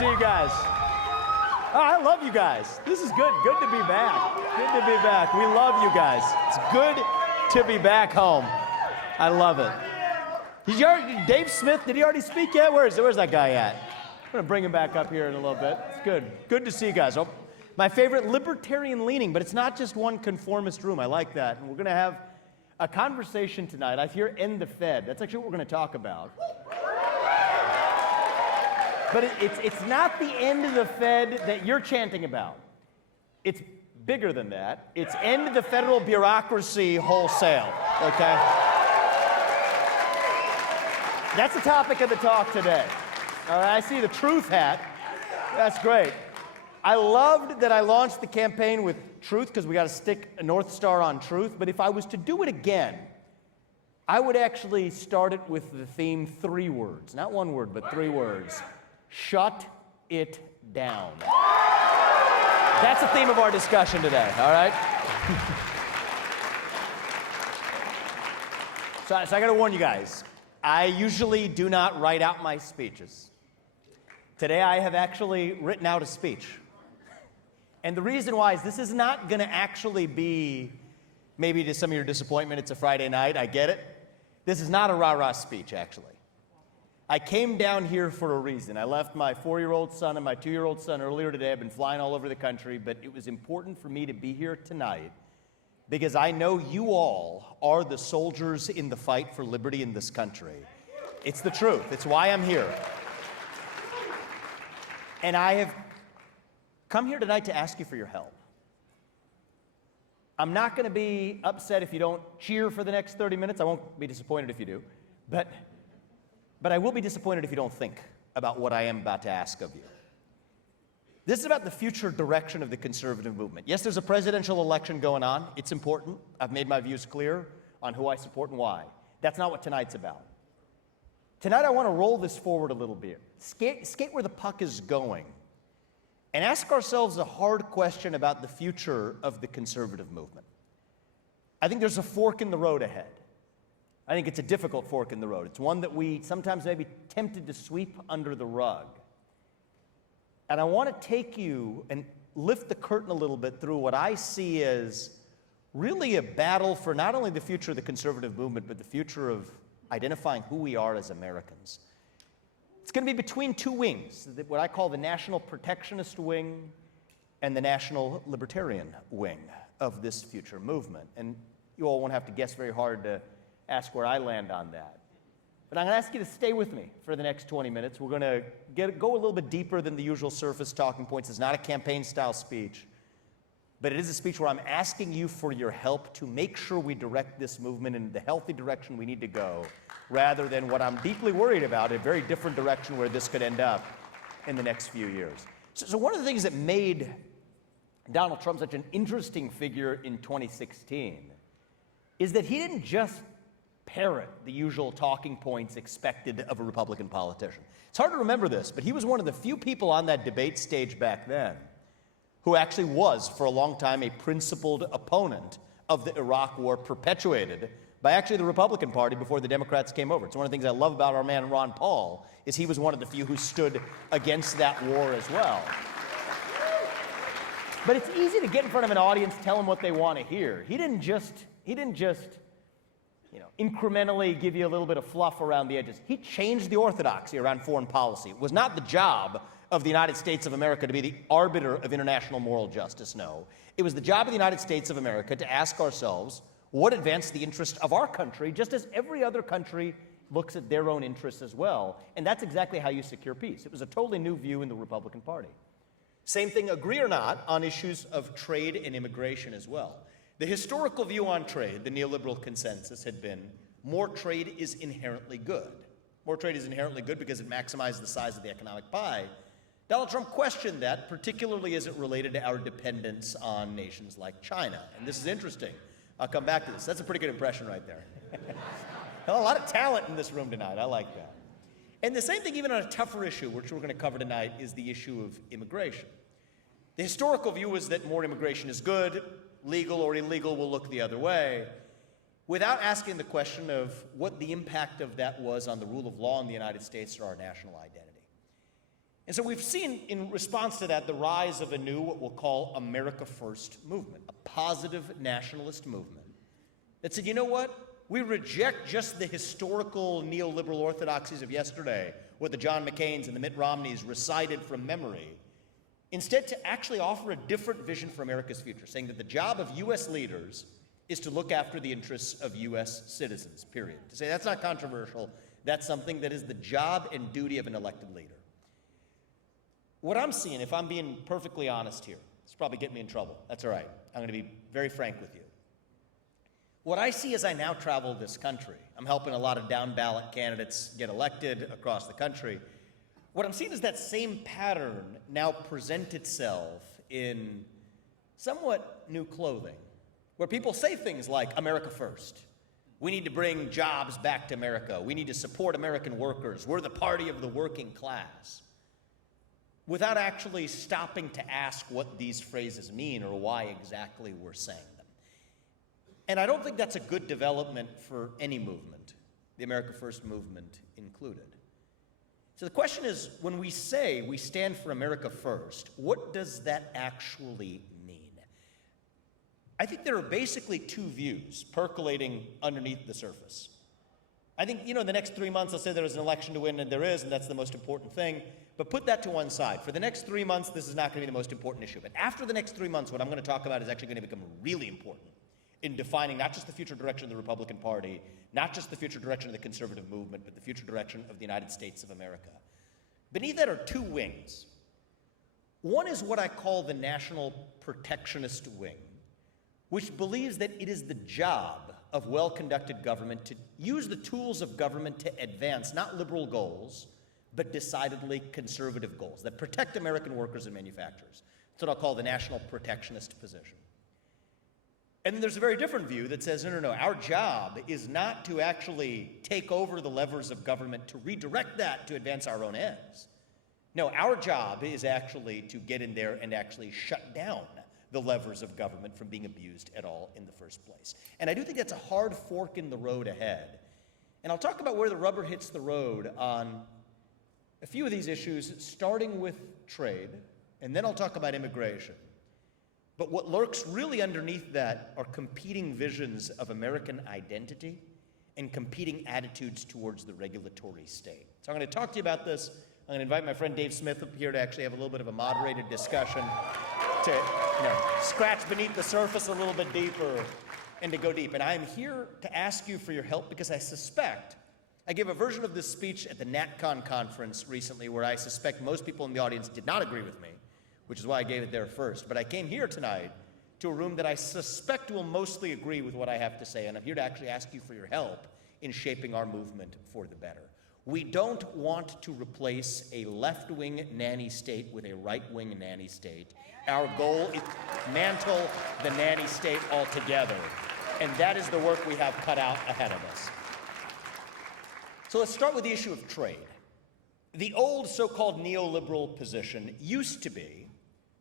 see you guys. Oh, I love you guys. This is good. Good to be back. Good to be back. We love you guys. It's good to be back home. I love it. Dave Smith, did he already speak yet? Where's that guy at? I'm going to bring him back up here in a little bit. It's good. Good to see you guys. Oh, my favorite, libertarian leaning, but it's not just one conformist room. I like that. And we're going to have a conversation tonight. I hear end the Fed. That's actually what we're going to talk about. But it's not the end of the Fed that you're chanting about. It's bigger than that. It's end the federal bureaucracy wholesale, okay? That's the topic of the talk today. All right, I see the truth hat. That's great. I loved that I launched the campaign with truth because we got to stick a North Star on truth. But if I was to do it again, I would actually start it with the theme 3 words. Not 1 word, but 3 words. Shut it down. That's the theme of our discussion today, all right? So I got to warn you guys. I usually do not write out my speeches. Today I have actually written out a speech. And the reason why is this is not going to actually be, maybe to some of your disappointment, it's a Friday night, I get it. This is not a rah-rah speech, actually. I came down here for a reason. I left my 4-year-old son and my 2-year-old son earlier today. I've been flying all over the country, but it was important for me to be here tonight because I know you all are the soldiers in the fight for liberty in this country. It's the truth. It's why I'm here. And I have come here tonight to ask you for your help. I'm not going to be upset if you don't cheer for the next 30 minutes. I won't be disappointed if you do. But I will be disappointed if you don't think about what I am about to ask of you. This is about the future direction of the conservative movement. Yes, there's a presidential election going on. It's important. I've made my views clear on who I support and why. That's not what tonight's about. Tonight I want to roll this forward a little bit. Skate where the puck is going. And ask ourselves a hard question about the future of the conservative movement. I think there's a fork in the road ahead. I think it's a difficult fork in the road. It's one that we sometimes may be tempted to sweep under the rug. And I want to take you and lift the curtain a little bit through what I see as really a battle for not only the future of the conservative movement, but the future of identifying who we are as Americans. It's going to be between 2 wings, what I call the national protectionist wing and the national libertarian wing of this future movement. And you all won't have to guess very hard to ask where I land on that. But I'm going to ask you to stay with me for the next 20 minutes. We're going to go a little bit deeper than the usual surface talking points. It's not a campaign-style speech, but it is a speech where I'm asking you for your help to make sure we direct this movement in the healthy direction we need to go, rather than what I'm deeply worried about, a very different direction where this could end up in the next few years. So one of the things that made Donald Trump such an interesting figure in 2016 is that he didn't just parrot the usual talking points expected of a Republican politician. It's hard to remember this, but he was one of the few people on that debate stage back then who actually was, for a long time, a principled opponent of the Iraq War perpetuated by actually the Republican Party before the Democrats came over. It's one of the things I love about our man Ron Paul, is he was one of the few who stood against that war as well. But it's easy to get in front of an audience, tell them what they want to hear. He didn't just incrementally give you a little bit of fluff around the edges. He changed the orthodoxy around foreign policy. It was not the job of the United States of America to be the arbiter of international moral justice, no. It was the job of the United States of America to ask ourselves what advanced the interest of our country, just as every other country looks at their own interests as well. And that's exactly how you secure peace. It was a totally new view in the Republican Party. Same thing, agree or not, on issues of trade and immigration as well. The historical view on trade, the neoliberal consensus, had been more trade is inherently good. More trade is inherently good because it maximizes the size of the economic pie. Donald Trump questioned that, particularly as it related to our dependence on nations like China. And this is interesting. I'll come back to this. That's a pretty good impression right there. A lot of talent in this room tonight. I like that. And the same thing even on a tougher issue, which we're going to cover tonight, is the issue of immigration. The historical view is that more immigration is good, legal or illegal will look the other way, without asking the question of what the impact of that was on the rule of law in the United States or our national identity. And so we've seen, in response to that, the rise of a new, what we'll call America First movement, a positive nationalist movement that said, you know what? We reject just the historical neoliberal orthodoxies of yesterday, what the John McCains and the Mitt Romneys recited from memory, instead to actually offer a different vision for America's future, saying that the job of U.S. leaders is to look after the interests of U.S. citizens, period. To say that's not controversial, that's something that is the job and duty of an elected leader. What I'm seeing, if I'm being perfectly honest here, it's probably getting me in trouble. That's all right. I'm going to be very frank with you. What I see as I now travel this country, I'm helping a lot of down-ballot candidates get elected across the country. What I'm seeing is that same pattern now present itself in somewhat new clothing, where people say things like, America first. We need to bring jobs back to America. We need to support American workers. We're the party of the working class, without actually stopping to ask what these phrases mean or why exactly we're saying them. And I don't think that's a good development for any movement, the America First movement included. So the question is, when we say we stand for America First, what does that actually mean? I think there are basically two views percolating underneath the surface. I think, in the next 3 months, I'll say there's an election to win, and there is, and that's the most important thing. But put that to one side. For the next 3 months, this is not going to be the most important issue. But after the next 3 months, what I'm going to talk about is actually going to become really important in defining not just the future direction of the Republican Party, not just the future direction of the conservative movement, but the future direction of the United States of America. Beneath that are two wings. One is what I call the national protectionist wing, which believes that it is the job of well-conducted government to use the tools of government to advance not liberal goals, but decidedly conservative goals that protect American workers and manufacturers. That's what I'll call the national protectionist position. And then there's a very different view that says, no, our job is not to actually take over the levers of government to redirect that to advance our own ends. No, our job is actually to get in there and actually shut down the levers of government from being abused at all in the first place. And I do think that's a hard fork in the road ahead. And I'll talk about where the rubber hits the road on a few of these issues, starting with trade, and then I'll talk about immigration. But what lurks really underneath that are competing visions of American identity and competing attitudes towards the regulatory state. So I'm going to talk to you about this. I'm going to invite my friend Dave Smith up here to actually have a little bit of a moderated discussion to scratch beneath the surface a little bit deeper and to go deep. And I am here to ask you for your help because I suspect, I gave a version of this speech at the NatCon conference recently where I suspect most people in the audience did not agree with me, which is why I gave it there first. But I came here tonight to a room that I suspect will mostly agree with what I have to say, and I'm here to actually ask you for your help in shaping our movement for the better. We don't want to replace a left-wing nanny state with a right-wing nanny state. Our goal is to mantle the nanny state altogether, and that is the work we have cut out ahead of us. So let's start with the issue of trade. The old so-called neoliberal position used to be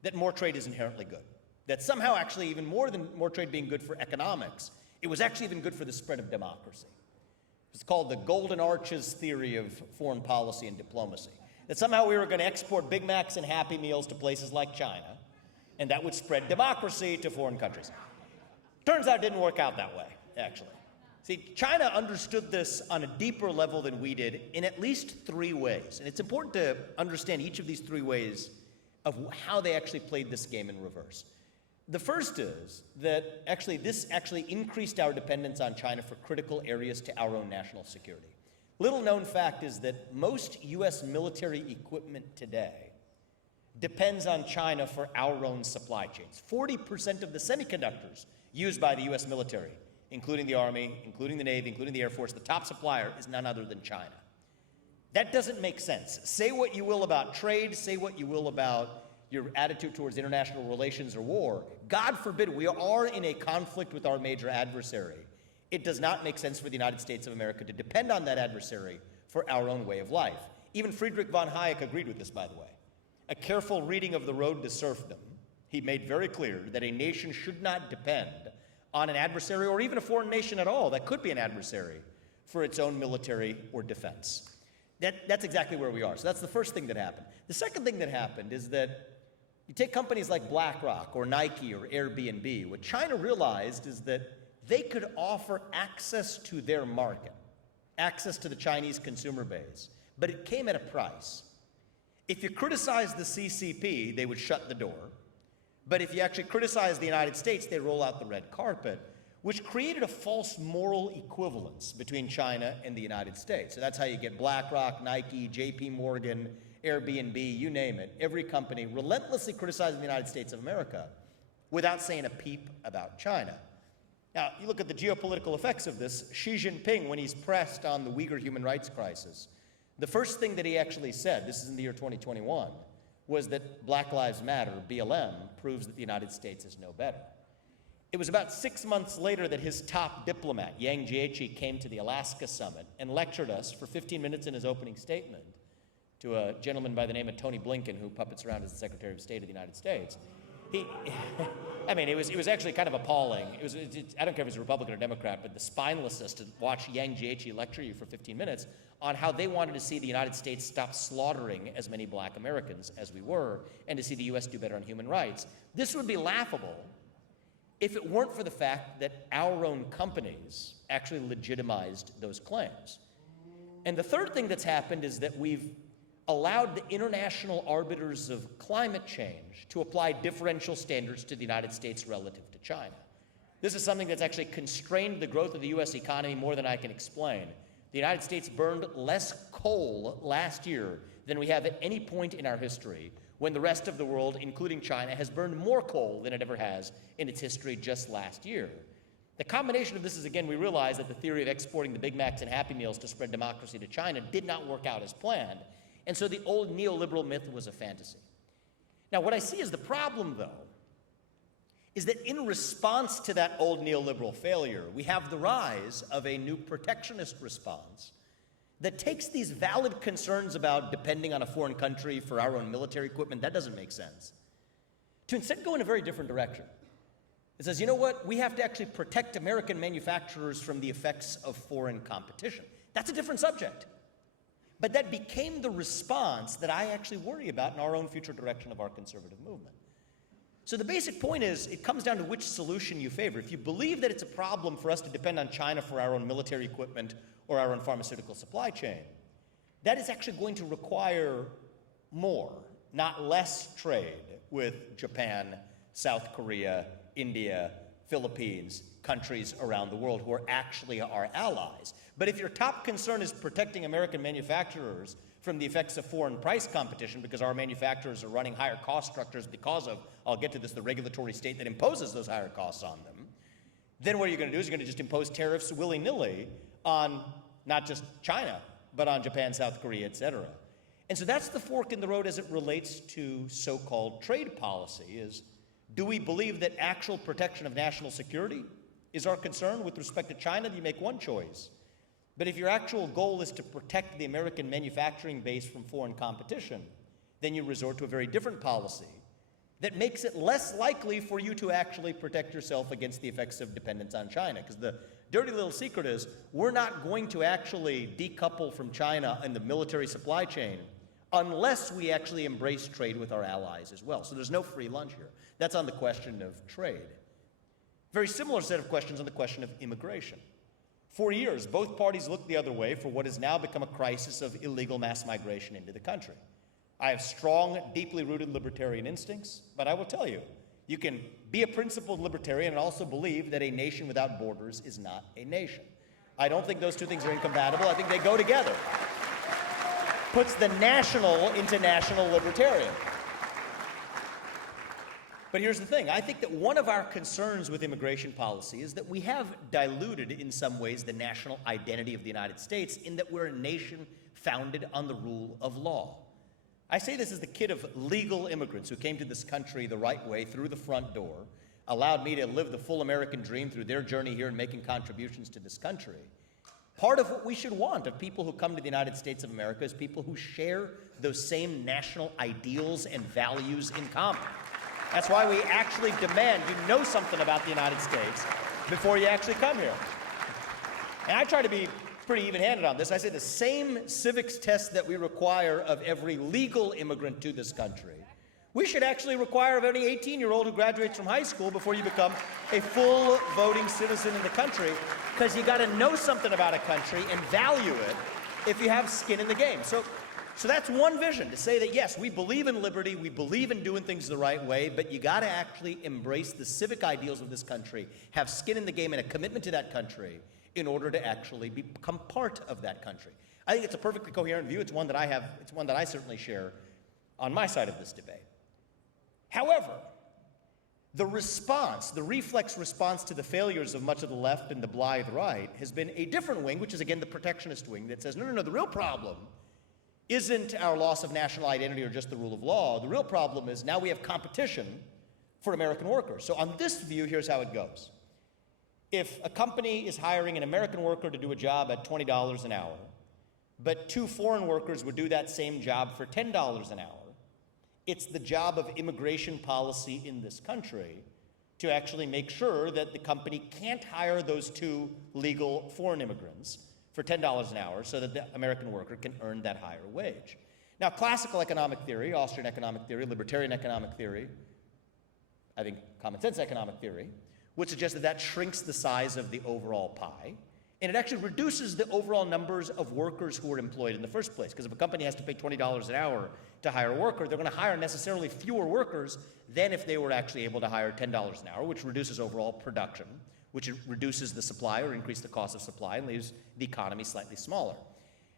that more trade is inherently good. That somehow actually even more than more trade being good for economics, it was actually even good for the spread of democracy. It's called the Golden Arches theory of foreign policy and diplomacy. That somehow we were going to export Big Macs and Happy Meals to places like China, and that would spread democracy to foreign countries. Turns out it didn't work out that way, actually. See, China understood this on a deeper level than we did in at least three ways. And it's important to understand each of these three ways of how they actually played this game in reverse. The first is that this actually increased our dependence on China for critical areas to our own national security. Little known fact is that most U.S. military equipment today depends on China for our own supply chains. 40% of the semiconductors used by the U.S. military, including the Army, including the Navy, including the Air Force, the top supplier is none other than China. That doesn't make sense. Say what you will about trade, say what you will about your attitude towards international relations or war. God forbid we are in a conflict with our major adversary. It does not make sense for the United States of America to depend on that adversary for our own way of life. Even Friedrich von Hayek agreed with this, by the way. A careful reading of The Road to Serfdom, he made very clear that a nation should not depend on an adversary or even a foreign nation at all that could be an adversary for its own military or defense. That's exactly where we are. So that's the first thing that happened. The second thing that happened is that you take companies like BlackRock or Nike or Airbnb. What China realized is that they could offer access to their market, access to the Chinese consumer base, but it came at a price. If you criticize the CCP, they would shut the door. But if you actually criticize the United States, they roll out the red carpet, which created a false moral equivalence between China and the United States. So that's how you get BlackRock, Nike, JP Morgan, Airbnb, you name it. Every company relentlessly criticizing the United States of America without saying a peep about China. Now, you look at the geopolitical effects of this. Xi Jinping, when he's pressed on the Uyghur human rights crisis, the first thing that he actually said, this is in the year 2021, was that Black Lives Matter, BLM, proves that the United States is no better. It was about 6 months later that his top diplomat, Yang Jiechi, came to the Alaska summit and lectured us for 15 minutes in his opening statement to a gentleman by the name of Tony Blinken, who puppets around as the Secretary of State of the United States. It was actually kind of appalling. I don't care if he's a Republican or Democrat, but the spinelessness to watch Yang Jiechi lecture you for 15 minutes on how they wanted to see the United States stop slaughtering as many black Americans as we were, and to see the U.S. do better on human rights. This would be laughable if it weren't for the fact that our own companies actually legitimized those claims. And the third thing that's happened is that we've allowed the international arbiters of climate change to apply differential standards to the United States relative to China. This is something that's actually constrained the growth of the U.S. economy more than I can explain. The United States burned less coal last year than we have at any point in our history, when the rest of the world, including China, has burned more coal than it ever has in its history just last year. The combination of this is, again, we realize that the theory of exporting the Big Macs and Happy Meals to spread democracy to China did not work out as planned, and so the old neoliberal myth was a fantasy. Now, what I see as the problem, though, is that in response to that old neoliberal failure, we have the rise of a new protectionist response that takes these valid concerns about depending on a foreign country for our own military equipment, that doesn't make sense, to instead go in a very different direction. It says, you know what, we have to actually protect American manufacturers from the effects of foreign competition. That's a different subject. But that became the response that I actually worry about in our own future direction of our conservative movement. So the basic point is, it comes down to which solution you favor. If you believe that it's a problem for us to depend on China for our own military equipment or our own pharmaceutical supply chain, that is actually going to require more, not less trade with Japan, South Korea, India, Philippines, countries around the world who are actually our allies. But if your top concern is protecting American manufacturers from the effects of foreign price competition because our manufacturers are running higher cost structures because of, I'll get to this, the regulatory state that imposes those higher costs on them, then what are you going to do is you're going to just impose tariffs willy-nilly on not just China, but on Japan, South Korea, et cetera. And so that's the fork in the road as it relates to so-called trade policy, is do we believe that actual protection of national security is our concern with respect to China? You make one choice. But if your actual goal is to protect the American manufacturing base from foreign competition, then you resort to a very different policy that makes it less likely for you to actually protect yourself against the effects of dependence on China. Because the dirty little secret is, we're not going to actually decouple from China in the military supply chain unless we actually embrace trade with our allies as well. So there's no free lunch here. That's on the question of trade. Very similar set of questions on the question of immigration. For years, both parties looked the other way for what has now become a crisis of illegal mass migration into the country. I have strong, deeply rooted libertarian instincts, but I will tell you, you can be a principled libertarian and also believe that a nation without borders is not a nation. I don't think those two things are incompatible. I think they go together. Puts the national into national libertarian. But here's the thing. I think that one of our concerns with immigration policy is that we have diluted in some ways the national identity of the United States in that we're a nation founded on the rule of law. I say this as the kid of legal immigrants who came to this country the right way through the front door, allowed me to live the full American dream through their journey here and making contributions to this country. Part of what we should want of people who come to the United States of America is people who share those same national ideals and values in common. That's why we actually demand you know something about the United States before you actually come here. And I try to be pretty even-handed on this. I say the same civics test that we require of every legal immigrant to this country, we should actually require of any 18-year-old who graduates from high school before you become a full voting citizen in the country, because you got to know something about a country and value it if you have skin in the game. So that's one vision, to say that, yes, we believe in liberty, we believe in doing things the right way, but you got to actually embrace the civic ideals of this country, have skin in the game and a commitment to that country in order to actually become part of that country. I think it's a perfectly coherent view. It's one that I certainly share on my side of this debate. However, the response, the reflex response to the failures of much of the left and the blithe right has been a different wing, which is, again, the protectionist wing that says, no, the real problem isn't our loss of national identity or just the rule of law. The real problem is now we have competition for American workers. So on this view, here's how it goes. If a company is hiring an American worker to do a job at $20 an hour, but 2 foreign workers would do that same job for $10 an hour, it's the job of immigration policy in this country to actually make sure that the company can't hire those 2 legal foreign immigrants for $10 an hour so that the American worker can earn that higher wage. Now, classical economic theory, Austrian economic theory, libertarian economic theory, I think common sense economic theory, would suggest that that shrinks the size of the overall pie, and it actually reduces the overall numbers of workers who are employed in the first place. Because if a company has to pay $20 an hour to hire a worker, they're going to hire necessarily fewer workers than if they were actually able to hire $10 an hour, which reduces overall production, which reduces the supply or increases the cost of supply and leaves the economy slightly smaller.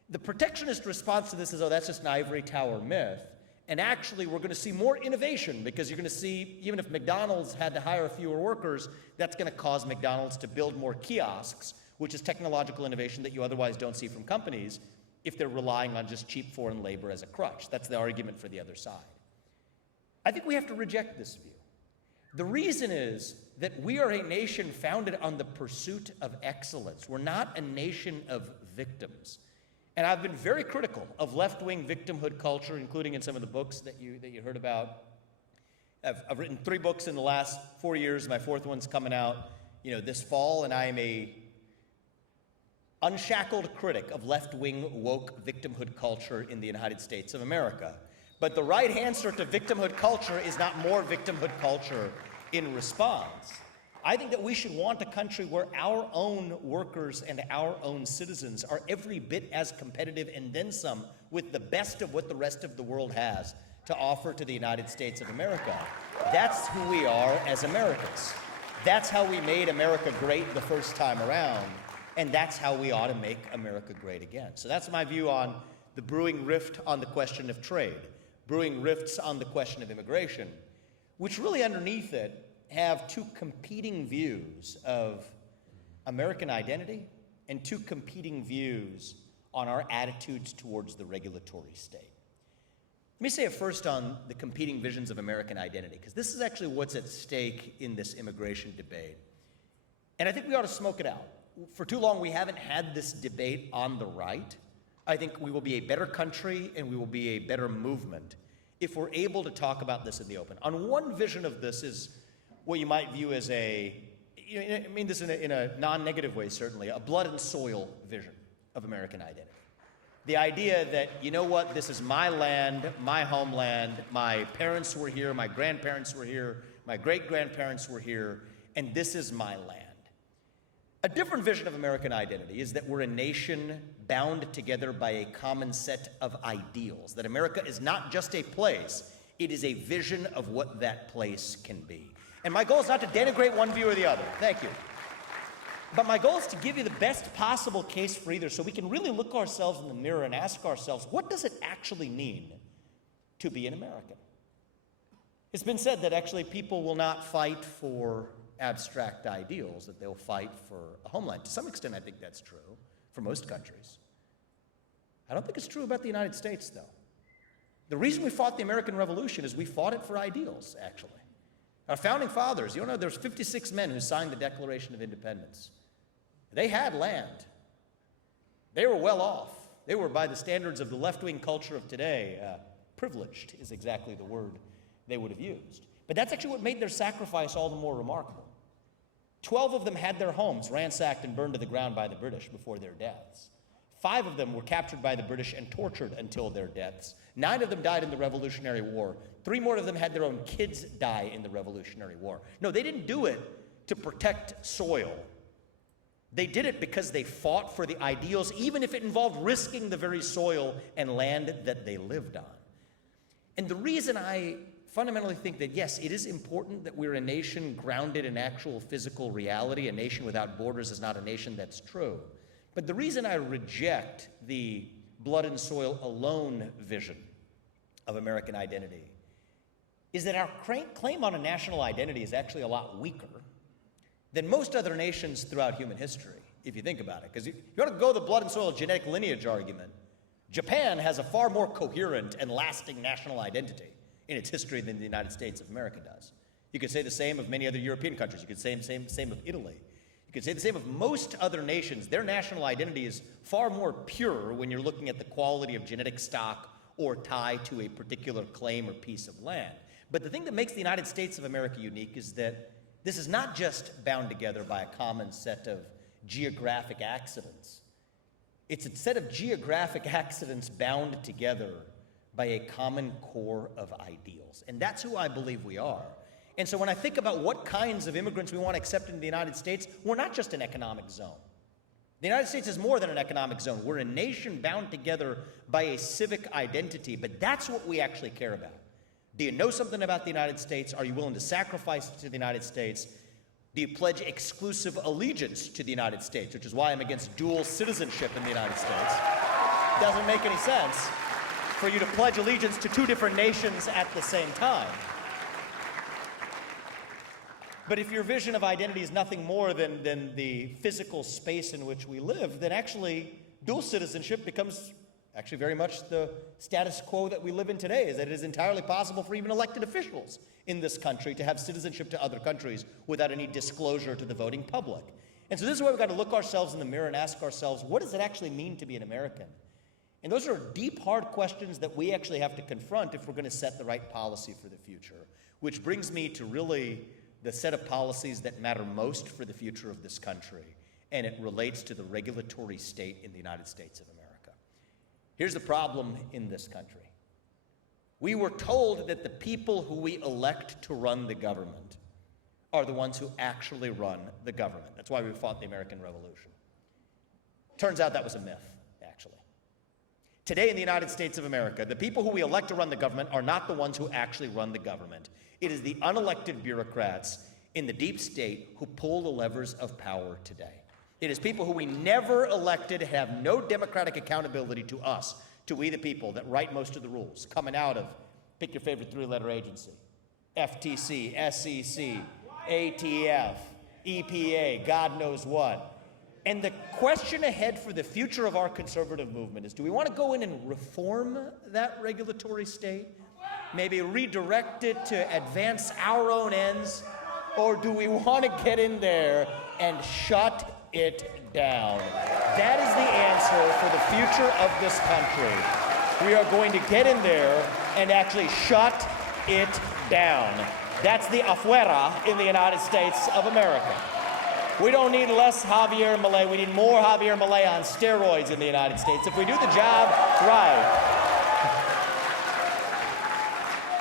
The protectionist response to this is, oh, that's just an ivory tower myth. And actually, we're going to see more innovation, because you're going to see, even if McDonald's had to hire fewer workers, that's going to cause McDonald's to build more kiosks, which is technological innovation that you otherwise don't see from companies if they're relying on just cheap foreign labor as a crutch. That's the argument for the other side. I think we have to reject this view. The reason is that we are a nation founded on the pursuit of excellence. We're not a nation of victims. And I've been very critical of left-wing victimhood culture, including in some of the books that you heard about. I've written 3 books in the last 4 years. My 4th one's coming out, this fall, and I am a unshackled critic of left-wing woke victimhood culture in the United States of America. But the right answer to victimhood culture is not more victimhood culture in response. I think that we should want a country where our own workers and our own citizens are every bit as competitive and then some with the best of what the rest of the world has to offer to the United States of America. That's who we are as Americans. That's how we made America great the first time around, and that's how we ought to make America great again. So that's my view on the brewing rift on the question of trade, brewing rifts on the question of immigration, which really underneath it have 2 competing views of American identity and 2 competing views on our attitudes towards the regulatory state. Let me say it first on the competing visions of American identity, because this is actually what's at stake in this immigration debate. And I think we ought to smoke it out. For too long, we haven't had this debate on the right. I think we will be a better country and we will be a better movement if we're able to talk about this in the open. On one vision of this is what you might view as I mean this in a non-negative way, certainly, a blood and soil vision of American identity. The idea that, this is my land, my homeland, my parents were here, my grandparents were here, my great-grandparents were here, and this is my land. A different vision of American identity is that we're a nation bound together by a common set of ideals, that America is not just a place, it is a vision of what that place can be. And my goal is not to denigrate one view or the other. Thank you. But my goal is to give you the best possible case for either, so we can really look ourselves in the mirror and ask ourselves, what does it actually mean to be an American? It's been said that actually people will not fight for abstract ideals, that they'll fight for a homeland. To some extent, I think that's true for most countries. I don't think it's true about the United States, though. The reason we fought the American Revolution is we fought it for ideals, actually. Our founding fathers, there's 56 men who signed the Declaration of Independence. They had land. They were well off. They were, by the standards of the left-wing culture of today, privileged is exactly the word they would have used. But that's actually what made their sacrifice all the more remarkable. 12 of them had their homes ransacked and burned to the ground by the British before their deaths. 5 of them were captured by the British and tortured until their deaths. 9 of them died in the Revolutionary War. 3 more of them had their own kids die in the Revolutionary War. No, they didn't do it to protect soil. They did it because they fought for the ideals, even if it involved risking the very soil and land that they lived on. And the reason I fundamentally think that, yes, it is important that we're a nation grounded in actual physical reality. A nation without borders is not a nation, that's true. But the reason I reject the blood and soil alone vision of American identity is that our claim on a national identity is actually a lot weaker than most other nations throughout human history, if you think about it. Because if you want to go the blood and soil genetic lineage argument, Japan has a far more coherent and lasting national identity in its history than the United States of America does. You could say the same of many other European countries. You could say the same of Italy. You could say the same of most other nations. Their national identity is far more pure when you're looking at the quality of genetic stock or tie to a particular claim or piece of land. But the thing that makes the United States of America unique is that this is not just bound together by a common set of geographic accidents. It's a set of geographic accidents bound together by a common core of ideals. And that's who I believe we are. And so when I think about what kinds of immigrants we want to accept into the United States, we're not just an economic zone. The United States is more than an economic zone. We're a nation bound together by a civic identity, but that's what we actually care about. Do you know something about the United States? Are you willing to sacrifice to the United States? Do you pledge exclusive allegiance to the United States, which is why I'm against dual citizenship in the United States? It doesn't make any sense for you to pledge allegiance to 2 different nations at the same time. But if your vision of identity is nothing more than the physical space in which we live, then actually dual citizenship becomes actually very much the status quo that we live in today, is that it is entirely possible for even elected officials in this country to have citizenship to other countries without any disclosure to the voting public. And so this is why we've got to look ourselves in the mirror and ask ourselves, what does it actually mean to be an American? And those are deep, hard questions that we actually have to confront if we're going to set the right policy for the future, which brings me to really the set of policies that matter most for the future of this country, and it relates to the regulatory state in the United States of America. Here's the problem in this country. We were told that the people who we elect to run the government are the ones who actually run the government. That's why we fought the American Revolution. Turns out that was a myth, actually. Today in the United States of America, the people who we elect to run the government are not the ones who actually run the government. It is the unelected bureaucrats in the deep state who pull the levers of power today. It is people who we never elected, have no democratic accountability to us, to we the people, that write most of the rules, coming out of, pick your favorite 3-letter agency, FTC, SEC, ATF, EPA, God knows what. And the question ahead for the future of our conservative movement is, do we want to go in and reform that regulatory state? Maybe redirect it to advance our own ends? Or do we want to get in there and shut it down? That is the answer for the future of this country. We are going to get in there and actually shut it down. That's the afuera in the United States of America. We don't need less Javier Milei. We need more Javier Milei on steroids in the United States. If we do the job right,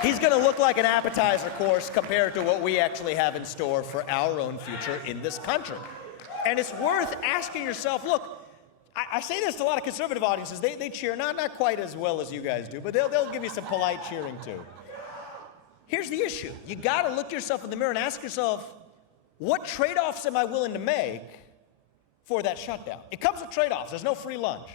he's going to look like an appetizer course compared to what we actually have in store for our own future in this country. And it's worth asking yourself, look, I say this to a lot of conservative audiences. They cheer, not quite as well as you guys do, but they'll give you some polite cheering too. Here's the issue. You got to look yourself in the mirror and ask yourself, what trade-offs am I willing to make for that shutdown? It comes with trade-offs. There's no free lunch.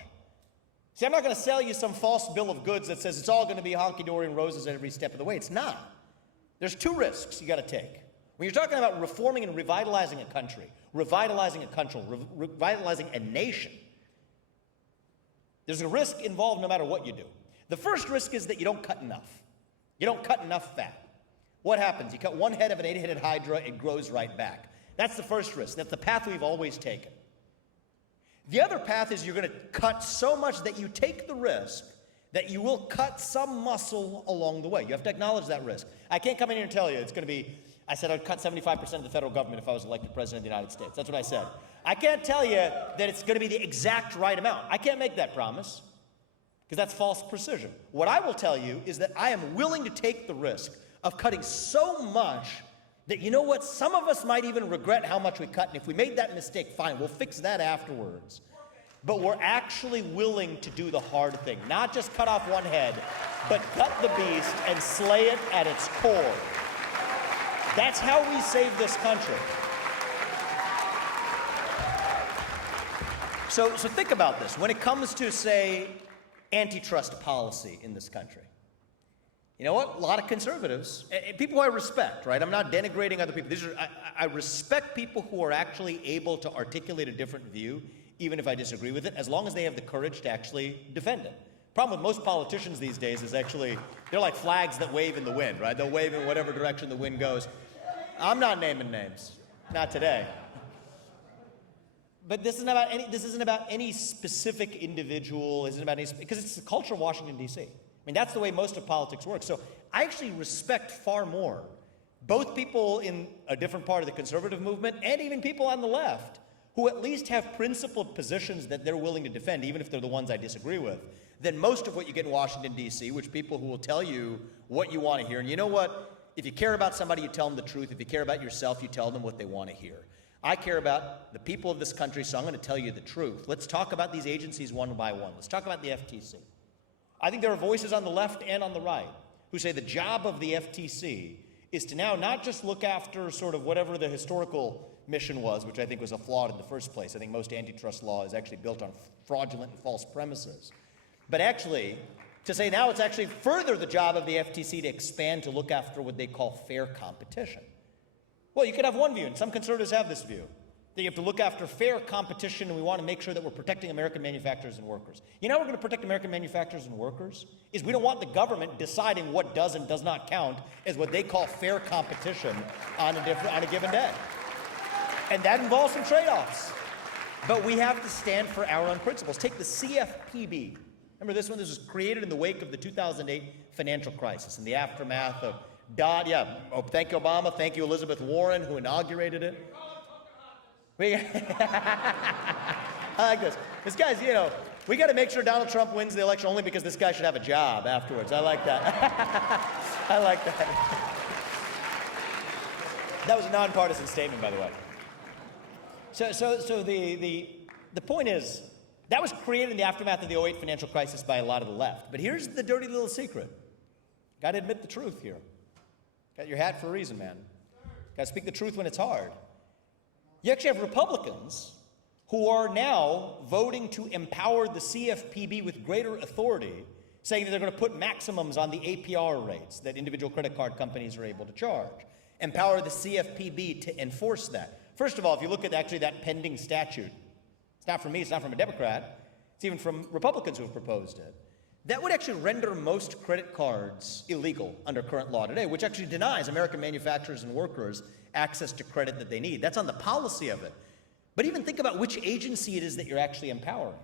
See, I'm not going to sell you some false bill of goods that says it's all going to be honky-dory and roses every step of the way. It's not. There's 2 risks you got to take. When you're talking about reforming and revitalizing a country, revitalizing a nation, there's a risk involved no matter what you do. The first risk is that you don't cut enough. You don't cut enough fat. What happens? You cut one head of an 8-headed hydra, it grows right back. That's the first risk. That's the path we've always taken. The other path is you're going to cut so much that you take the risk that you will cut some muscle along the way. You have to acknowledge that risk. I can't come in here and tell you it's going to be, I said I'd cut 75% of the federal government if I was elected president of the United States. That's what I said. I can't tell you that it's going to be the exact right amount. I can't make that promise because that's false precision. What I will tell you is that I am willing to take the risk of cutting so much that, you know what, some of us might even regret how much we cut, and if we made that mistake, fine, we'll fix that afterwards. But we're actually willing to do the hard thing, not just cut off one head, but cut the beast and slay it at its core. That's how we save this country. So think about this. When it comes to, say, antitrust policy in this country, you know what? A lot of conservatives, and people I respect, right? I'm not denigrating other people. I respect people who are actually able to articulate a different view, even if I disagree with it, as long as they have the courage to actually defend it. Problem with most politicians these days is actually, they're like flags that wave in the wind, right? They'll wave in whatever direction the wind goes. I'm not naming names, not today. But this isn't about any specific individual. This isn't about any, because it's the culture of Washington, D.C. I mean, that's the way most of politics works. So I actually respect far more both people in a different part of the conservative movement and even people on the left who at least have principled positions that they're willing to defend, even if they're the ones I disagree with, than most of what you get in Washington, D.C., which people who will tell you what you want to hear. And you know what? If you care about somebody, you tell them the truth. If you care about yourself, you tell them what they want to hear. I care about the people of this country, so I'm going to tell you the truth. Let's talk about these agencies one by one. Let's talk about the FTC. I think there are voices on the left and on the right who say the job of the FTC is to now not just look after sort of whatever the historical mission was, which I think was a flawed in the first place. I think most antitrust law is actually built on fraudulent and false premises. But actually, to say now it's actually further the job of the FTC to expand to look after what they call fair competition. Well, you could have one view, and some conservatives have this view, that you have to look after fair competition, and we want to make sure that we're protecting American manufacturers and workers. You know how we're going to protect American manufacturers and workers? Is we don't want the government deciding what does and does not count as what they call fair competition on a given day. And that involves some trade-offs. But we have to stand for our own principles. Take the CFPB. Remember this one? This was created in the wake of the 2008 financial crisis, in the aftermath of thank you, Obama. Thank you, Elizabeth Warren, who inaugurated it. I like this. This guy's, we got to make sure Donald Trump wins the election only because this guy should have a job afterwards. I like that. I like that. That was a nonpartisan statement, by the way. So the point is, that was created in the aftermath of the 2008 financial crisis by a lot of the left. But here's the dirty little secret. Got to admit the truth here. Got your hat for a reason, man. Got to speak the truth when it's hard. You actually have Republicans who are now voting to empower the CFPB with greater authority, saying that they're going to put maximums on the APR rates that individual credit card companies are able to charge. Empower the CFPB to enforce that. First of all, if you look at actually that pending statute, it's not from me, it's not from a Democrat, it's even from Republicans who have proposed it. That would actually render most credit cards illegal under current law today, which actually denies American manufacturers and workers access to credit that they need. That's on the policy of it. But even think about which agency it is that you're actually empowering.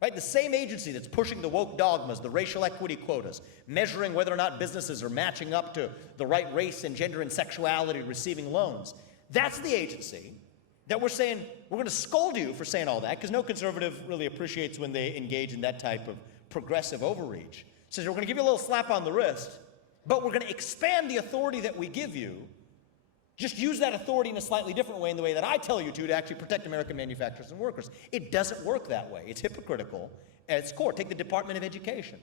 Right? The same agency that's pushing the woke dogmas, the racial equity quotas, measuring whether or not businesses are matching up to the right race and gender and sexuality receiving loans. That's the agency that we're saying, we're going to scold you for saying all that, because no conservative really appreciates when they engage in that type of progressive overreach. Says, we're going to give you a little slap on the wrist, but we're going to expand the authority that we give you. Just use that authority in a slightly different way, in the way that I tell you to actually protect American manufacturers and workers. It doesn't work that way. It's hypocritical at its core. Take the Department of Education.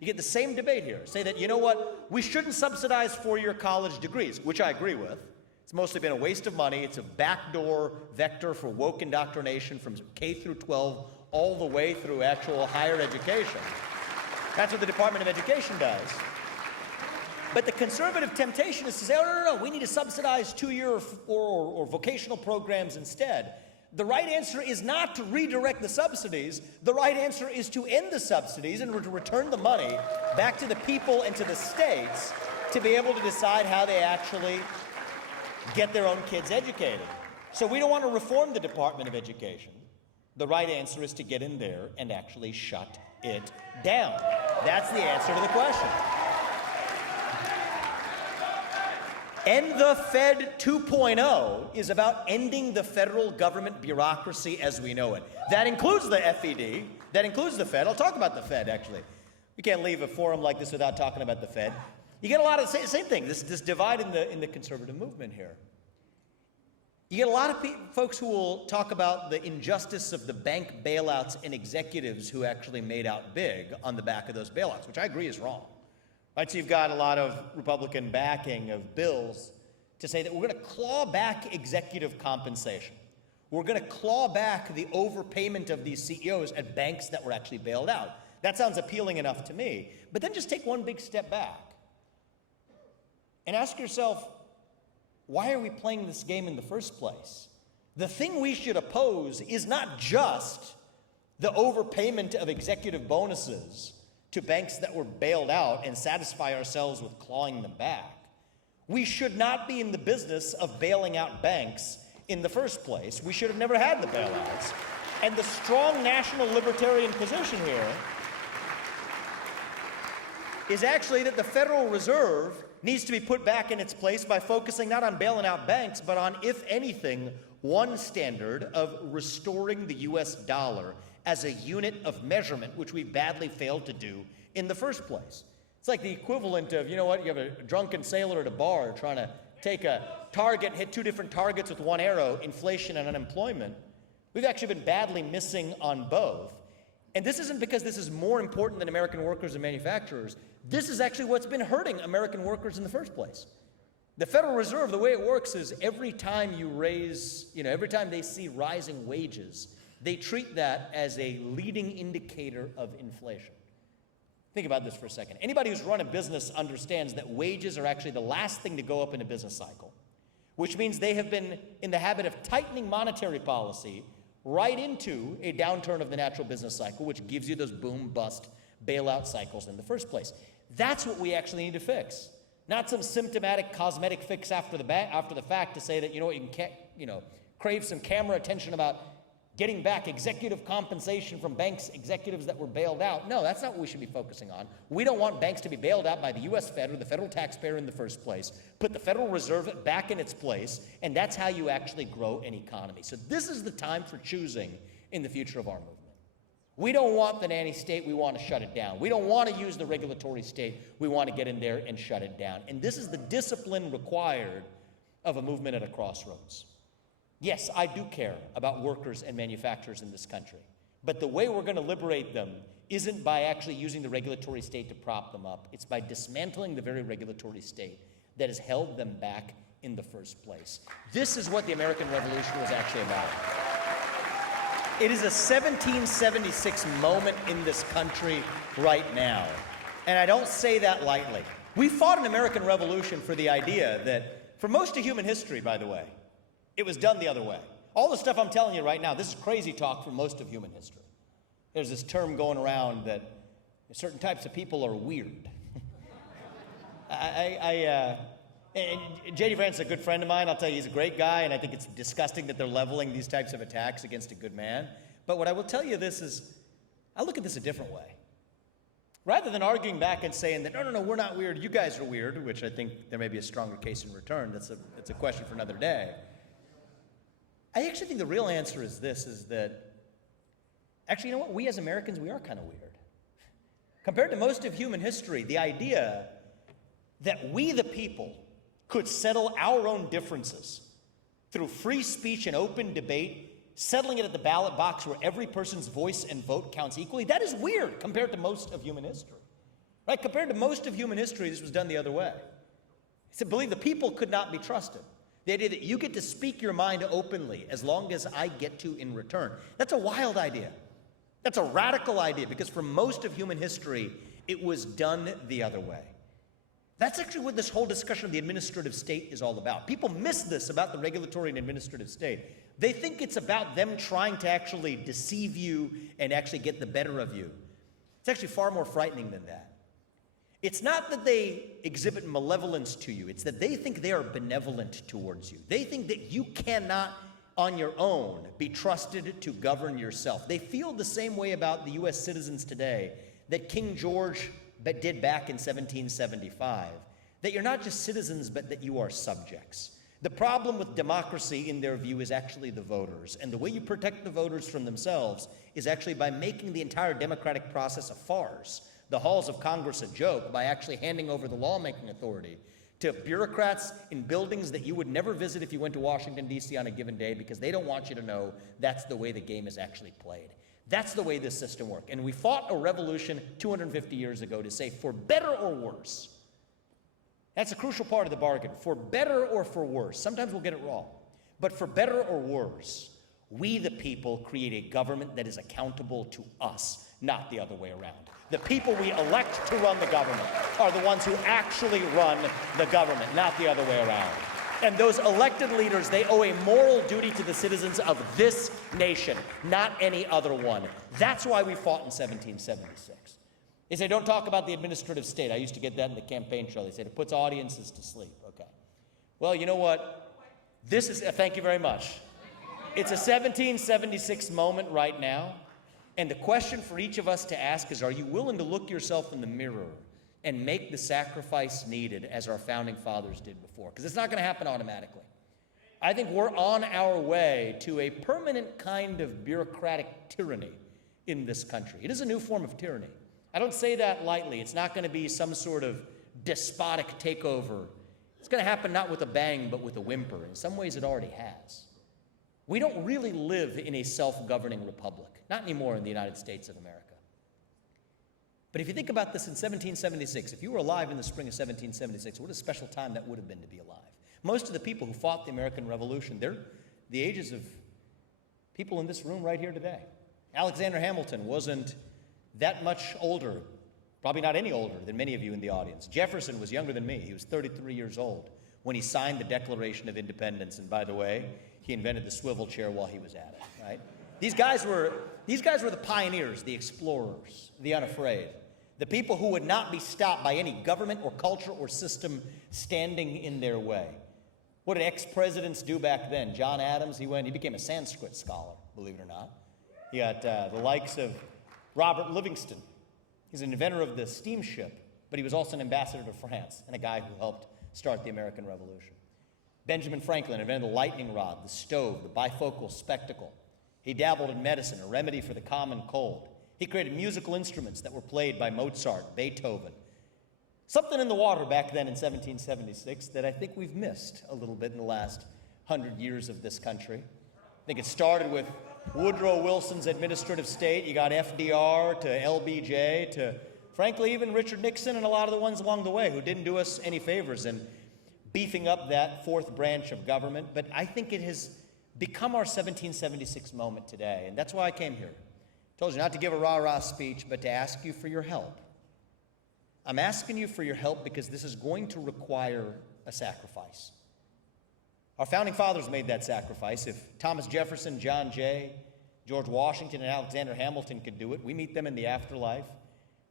You get the same debate here. Say that, you know what, we shouldn't subsidize four-year college degrees, which I agree with. It's mostly been a waste of money. It's a backdoor vector for woke indoctrination from K through 12 all the way through actual higher education. That's what the Department of Education does. But the conservative temptation is to say, oh, no, we need to subsidize two-year or vocational programs instead. The right answer is not to redirect the subsidies. The right answer is to end the subsidies and to return the money back to the people and to the states to be able to decide how they actually get their own kids educated. So we don't want to reform the Department of Education. The right answer is to get in there and actually shut it down. That's the answer to the question. End the Fed 2.0 is about ending the federal government bureaucracy as we know it. That includes the FED, that includes the Fed. I'll talk about the Fed, actually. We can't leave a forum like this without talking about the Fed. You get a lot of, same thing, this divide in the conservative movement here. You get a lot of folks who will talk about the injustice of the bank bailouts and executives who actually made out big on the back of those bailouts, which I agree is wrong. Right, so you've got a lot of Republican backing of bills to say that we're going to claw back executive compensation. We're going to claw back the overpayment of these CEOs at banks that were actually bailed out. That sounds appealing enough to me. But then just take one big step back and ask yourself, why are we playing this game in the first place? The thing we should oppose is not just the overpayment of executive bonuses to banks that were bailed out and satisfy ourselves with clawing them back. We should not be in the business of bailing out banks in the first place. We should have never had the bailouts. And the strong national libertarian position here is actually that the Federal Reserve needs to be put back in its place by focusing not on bailing out banks, but on, if anything, one standard of restoring the US dollar as a unit of measurement, which we badly failed to do in the first place. It's like the equivalent of, you know what, you have a drunken sailor at a bar trying to take a target and hit two different targets with one arrow, inflation and unemployment. We've actually been badly missing on both. And this isn't because this is more important than American workers and manufacturers. This is actually what's been hurting American workers in the first place. The Federal Reserve, the way it works is every time you raise, every time they see rising wages, they treat that as a leading indicator of inflation. Think about this for a second. Anybody who's run a business understands that wages are actually the last thing to go up in a business cycle, which means they have been in the habit of tightening monetary policy right into a downturn of the natural business cycle, which gives you those boom-bust bailout cycles in the first place. That's what we actually need to fix. Not some symptomatic cosmetic fix after the fact to say that, you can crave some camera attention about getting back executive compensation from banks executives that were bailed out. No, that's not what we should be focusing on. We don't want banks to be bailed out by the US Fed or the federal taxpayer in the first place. Put the Federal Reserve back in its place, and that's how you actually grow an economy. So this is the time for choosing in the future of our movement. We don't want the nanny state, we want to shut it down. We don't want to use the regulatory state, we want to get in there and shut it down. And this is the discipline required of a movement at a crossroads. Yes, I do care about workers and manufacturers in this country, but the way we're going to liberate them isn't by actually using the regulatory state to prop them up. It's by dismantling the very regulatory state that has held them back in the first place. This is what the American Revolution was actually about. It is a 1776 moment in this country right now, and I don't say that lightly. We fought an American Revolution for the idea that, for most of human history, by the way, it was done the other way. All the stuff I'm telling you right now, this is crazy talk for most of human history. There's this term going around that certain types of people are weird. And J.D. Vance is a good friend of mine. I'll tell you, he's a great guy, and I think it's disgusting that they're leveling these types of attacks against a good man. But what I will tell you this is, I look at this a different way. Rather than arguing back and saying that, no, we're not weird, you guys are weird, which I think there may be a stronger case in return. That's a question for another day. I actually think the real answer is this, is that, actually, you know what? We as Americans, we are kind of weird. Compared to most of human history, the idea that we, the people, could settle our own differences through free speech and open debate, settling it at the ballot box where every person's voice and vote counts equally, that is weird compared to most of human history. Right? Compared to most of human history, this was done the other way. He said, believe the people could not be trusted. The idea that you get to speak your mind openly as long as I get to in return. That's a wild idea. That's a radical idea, because for most of human history, it was done the other way. That's actually what this whole discussion of the administrative state is all about. People miss this about the regulatory and administrative state. They think it's about them trying to actually deceive you and actually get the better of you. It's actually far more frightening than that. It's not that they exhibit malevolence to you. It's that they think they are benevolent towards you. They think that you cannot, on your own, be trusted to govern yourself. They feel the same way about the U.S. citizens today that King George did back in 1775. that you're not just citizens, but that you are subjects. The problem with democracy, in their view, is actually the voters. And the way you protect the voters from themselves is actually by making the entire democratic process a farce, the halls of Congress a joke, by actually handing over the lawmaking authority to bureaucrats in buildings that you would never visit if you went to Washington, D.C. on a given day, because they don't want you to know that's the way the game is actually played. That's the way this system works. And we fought a revolution 250 years ago to say, for better or worse. That's a crucial part of the bargain. For better or for worse. Sometimes we'll get it wrong. But for better or worse, we the people create a government that is accountable to us, not the other way around. The people we elect to run the government are the ones who actually run the government, not the other way around. And those elected leaders, they owe a moral duty to the citizens of this nation, not any other one. That's why we fought in 1776. They say, don't talk about the administrative state. I used to get that in the campaign trail. They said, it puts audiences to sleep. Okay. Well, you know what? This is, thank you very much. It's a 1776 moment right now. And the question for each of us to ask is, are you willing to look yourself in the mirror and make the sacrifice needed as our founding fathers did before? Because it's not going to happen automatically. I think we're on our way to a permanent kind of bureaucratic tyranny in this country. It is a new form of tyranny. I don't say that lightly. It's not going to be some sort of despotic takeover. It's going to happen not with a bang, but with a whimper. In some ways, it already has. We don't really live in a self-governing republic, not anymore in the United States of America. But if you think about this in 1776, if you were alive in the spring of 1776, what a special time that would have been to be alive. Most of the people who fought the American Revolution, they're the ages of people in this room right here today. Alexander Hamilton wasn't that much older, probably not any older than many of you in the audience. Jefferson was younger than me. He was 33 years old when he signed the Declaration of Independence. And by the way, he invented the swivel chair while he was at it, right? These guys were the pioneers, the explorers, the unafraid, the people who would not be stopped by any government or culture or system standing in their way. What did ex-presidents do back then? John Adams, he became a Sanskrit scholar, believe it or not. You got the likes of Robert Livingston. He's an inventor of the steamship, but he was also an ambassador to France and a guy who helped start the American Revolution. Benjamin Franklin invented the lightning rod, the stove, the bifocal spectacle. He dabbled in medicine, a remedy for the common cold. He created musical instruments that were played by Mozart, Beethoven. Something in the water back then in 1776 that I think we've missed a little bit in the last 100 years of this country. I think it started with Woodrow Wilson's administrative state. You got FDR to LBJ to, frankly, even Richard Nixon and a lot of the ones along the way who didn't do us any favors in beefing up that fourth branch of government. But I think it has become our 1776 moment today. And that's why I came here. I told you not to give a rah-rah speech, but to ask you for your help. I'm asking you for your help because this is going to require a sacrifice. Our founding fathers made that sacrifice. If Thomas Jefferson, John Jay, George Washington, and Alexander Hamilton could do it, we meet them in the afterlife.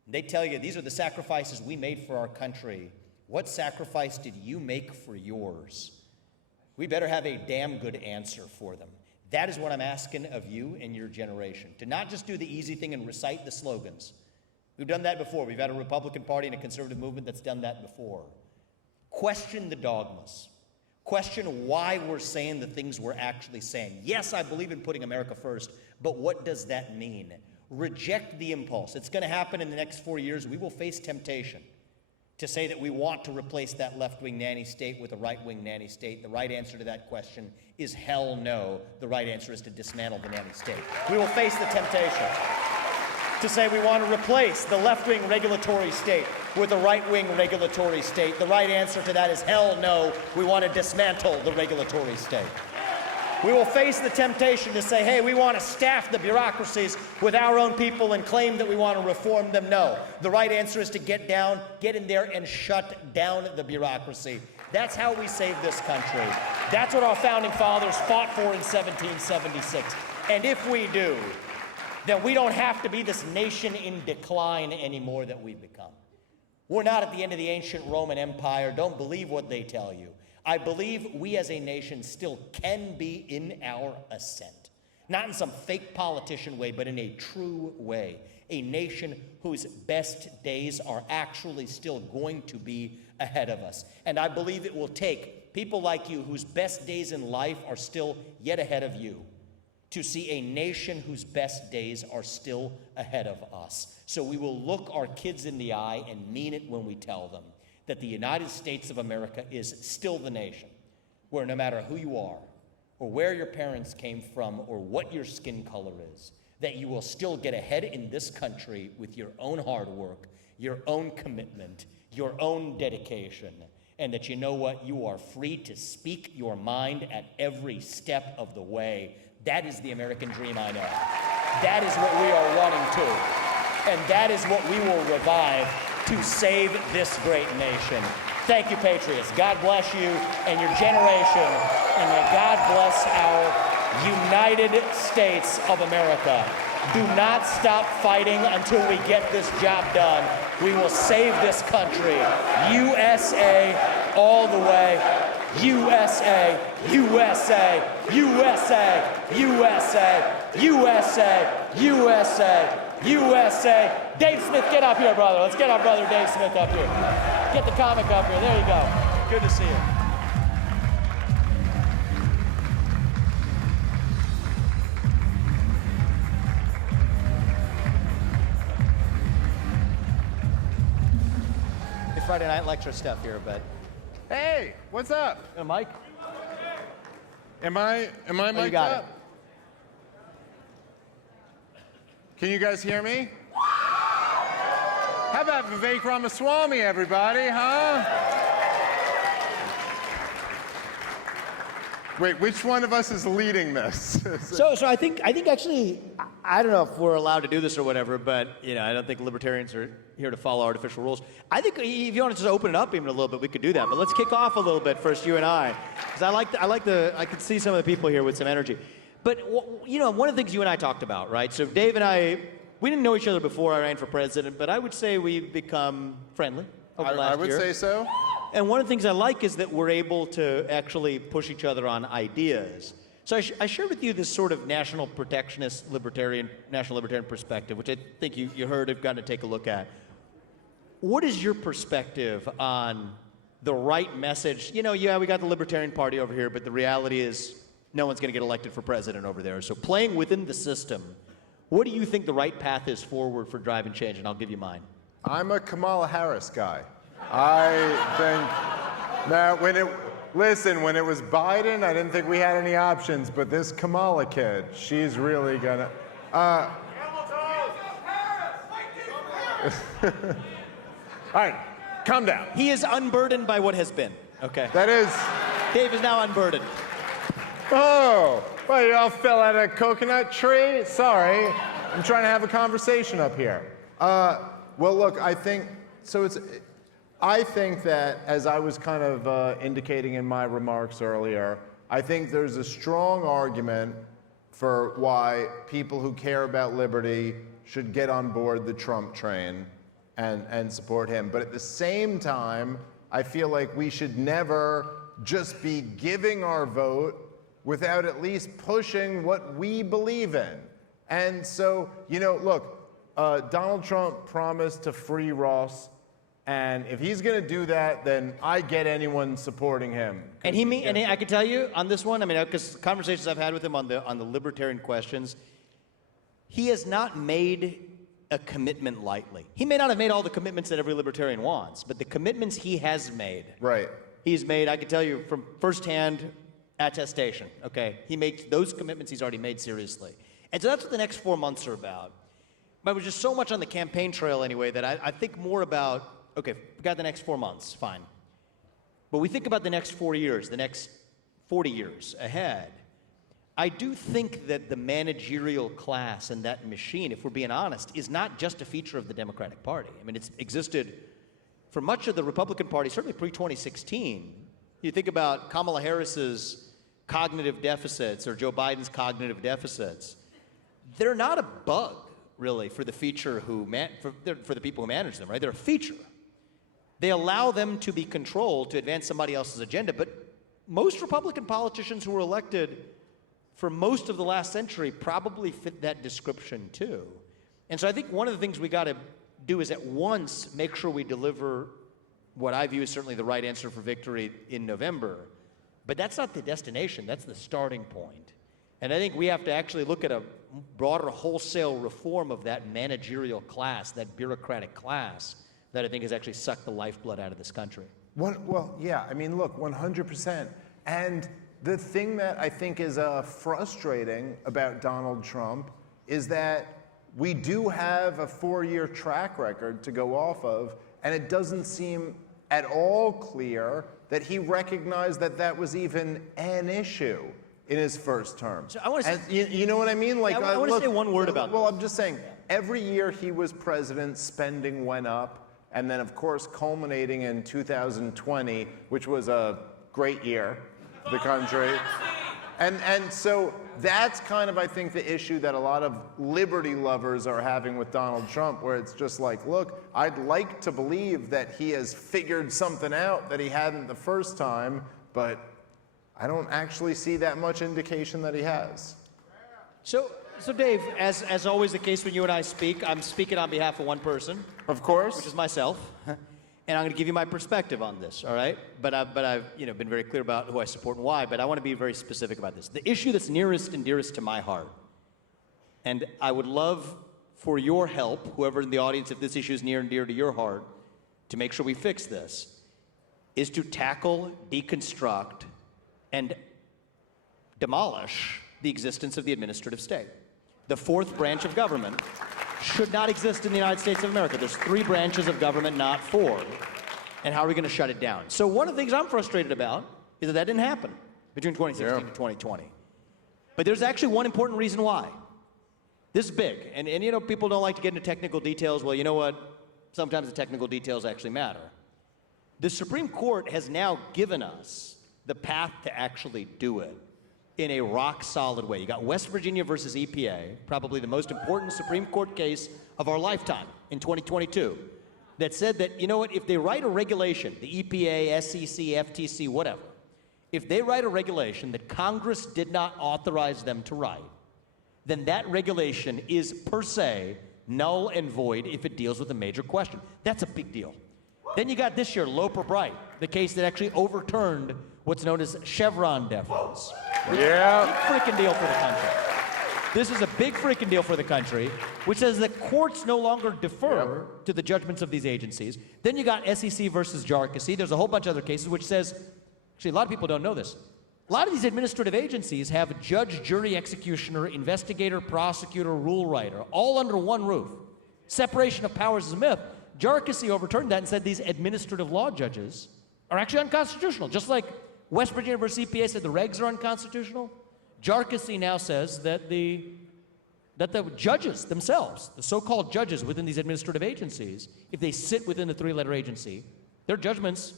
They tell you, these are the sacrifices we made for our country. What sacrifice did you make for yours? We better have a damn good answer for them. That is what I'm asking of you and your generation. To not just do the easy thing and recite the slogans. We've done that before. We've had a Republican Party and a conservative movement that's done that before. Question the dogmas. Question why we're saying the things we're actually saying. Yes, I believe in putting America first, but what does that mean? Reject the impulse. It's going to happen in the next 4 years. We will face temptation to say that we want to replace that left-wing nanny state with a right-wing nanny state. The right answer to that question is hell no. The right answer is to dismantle the nanny state. We will face the temptation to say we want to replace the left-wing regulatory state with a right-wing regulatory state. The right answer to that is hell no. We want to dismantle the regulatory state. We will face the temptation to say, hey, we want to staff the bureaucracies with our own people and claim that we want to reform them. No. The right answer is to get in there and shut down the bureaucracy. That's how we save this country. That's what our founding fathers fought for in 1776. And if we do, then we don't have to be this nation in decline anymore that we've become. We're not at the end of the ancient Roman Empire. Don't believe what they tell you. I believe we as a nation still can be in our ascent. Not in some fake politician way, but in a true way. a nation whose best days are actually still going to be ahead of us. And I believe it will take people like you whose best days in life are still yet ahead of you to see a nation whose best days are still ahead of us. So we will look our kids in the eye and mean it when we tell them that the United States of America is still the nation where no matter who you are or where your parents came from or what your skin color is, that you will still get ahead in this country with your own hard work, your own commitment, your own dedication, and that you know what? You are free to speak your mind at every step of the way. That is the American dream I know. That is what we are running to. And that is what we will revive to save this great nation. Thank you, patriots. God bless you and your generation. And may God bless our United States of America. Do not stop fighting until we get this job done. We will save this country. USA all the way. USA, USA, USA, USA, USA, USA, USA. Dave Smith, get up here, brother. Let's get our brother Dave Smith up here. Get the comic up here. There you go. Good to see you. The Friday night lecture stuff here, but. Hey, what's up? A mic? Am I mic'd you got up? Can you guys hear me? How about Vivek Ramaswamy, everybody, huh? Wait, which one of us is leading this? So I think actually, I don't know if we're allowed to do this or whatever, but I don't think libertarians are here to follow artificial rules. I think if you want to just open it up even a little bit, we could do that. But let's kick off a little bit first, you and I, because I could see some of the people here with some energy. But one of the things you and I talked about, right? So Dave and I, we didn't know each other before I ran for president, but I would say we've become friendly over the last year. I would say so. And one of the things I like is that we're able to actually push each other on ideas. So I shared with you this sort of national protectionist national libertarian perspective, which I think you heard, have gotten to take a look at. What is your perspective on the right message? We got the Libertarian Party over here, but the reality is no one's going to get elected for president over there. So playing within the system, what do you think the right path is forward for driving change? And I'll give you mine. I'm a Kamala Harris guy. I think that when it was Biden, I didn't think we had any options, but this Kamala kid, she's really gonna. All right, calm down. He is unburdened by what has been. Okay. That is. Dave is now unburdened. Oh, well, you all fell out of a coconut tree? Sorry, I'm trying to have a conversation up here. Well, look, I think that, as I was kind of indicating in my remarks earlier, I think there's a strong argument for why people who care about liberty should get on board the Trump train and support him. But at the same time, I feel like we should never just be giving our vote without at least pushing what we believe in. And so, look, Donald Trump promised to free Ross. And if he's going to do that, then I get anyone supporting him. And I can tell you on this one, because conversations I've had with him on the libertarian questions, he has not made a commitment lightly. He may not have made all the commitments that every libertarian wants, but the commitments he has made. Right. He's made, I can tell you from firsthand attestation, okay? He makes those commitments he's already made seriously. And so that's what the next 4 months are about. But there's just so much on the campaign trail anyway that I think more about, okay, we got the next 4 months, fine. But we think about the next 4 years, the next 40 years ahead. I do think that the managerial class and that machine, if we're being honest, is not just a feature of the Democratic Party. It's existed for much of the Republican Party, certainly pre-2016. You think about Kamala Harris's cognitive deficits or Joe Biden's cognitive deficits. They're not a bug, really, for the feature for the people who manage them, right? They're a feature. They allow them to be controlled to advance somebody else's agenda, but most Republican politicians who were elected for most of the last century probably fit that description too. And so I think one of the things we got to do is at once make sure we deliver what I view as certainly the right answer for victory in November. But that's not the destination, that's the starting point. And I think we have to actually look at a broader wholesale reform of that managerial class, that bureaucratic class, that I think has actually sucked the lifeblood out of this country. Well, yeah, I mean, look, 100%. And the thing that I think is frustrating about Donald Trump is that we do have a 4-year track record to go off of, and it doesn't seem at all clear that he recognized that that was even an issue in his first term. So I want to say, you know what I mean? Like, I want to say one word about Well, I'm just saying, every year he was president, spending went up, and then, of course, culminating in 2020, which was a great year for the country. And so that's kind of, I think, the issue that a lot of liberty lovers are having with Donald Trump, where it's just like, look, I'd like to believe that he has figured something out that he hadn't the first time, but I don't actually see that much indication that he has. So Dave, as always the case when you and I speak, I'm speaking on behalf of one person. Of course. Which is myself. And I'm going to give you my perspective on this, all right? But I've been very clear about who I support and why, but I want to be very specific about this. The issue that's nearest and dearest to my heart, and I would love for your help, whoever in the audience, if this issue is near and dear to your heart, to make sure we fix this, is to tackle, deconstruct, and demolish the existence of the administrative state. The fourth branch of government should not exist in the United States of America. There's 3 branches of government, not 4. And how are we going to shut it down? So one of the things I'm frustrated about is that didn't happen between 2016 and 2020. But there's actually one important reason why. This is big. And people don't like to get into technical details. Well, you know what? Sometimes the technical details actually matter. The Supreme Court has now given us the path to actually do it in a rock-solid way. You got West Virginia versus EPA, probably the most important Supreme Court case of our lifetime in 2022, that said that, you know what, if they write a regulation, the EPA, SEC, FTC, whatever, if they write a regulation that Congress did not authorize them to write, then that regulation is per se null and void if it deals with a major question. That's a big deal. Then you got this year, Loper Bright, the case that actually overturned what's known as Chevron deference. Yeah. Big freaking deal for the country. This is a big freaking deal for the country, which says that courts no longer defer to the judgments of these agencies. Then you got SEC versus Jarkissi. There's a whole bunch of other cases which says, actually a lot of people don't know this. A lot of these administrative agencies have judge, jury, executioner, investigator, prosecutor, rule writer, all under one roof. Separation of powers is a myth. Jarkissi overturned that and said these administrative law judges are actually unconstitutional, just like West Virginia versus EPA said the regs are unconstitutional. Jarkissi now says that the judges themselves, the so-called judges within these administrative agencies, if they sit within the 3-letter agency, their judgments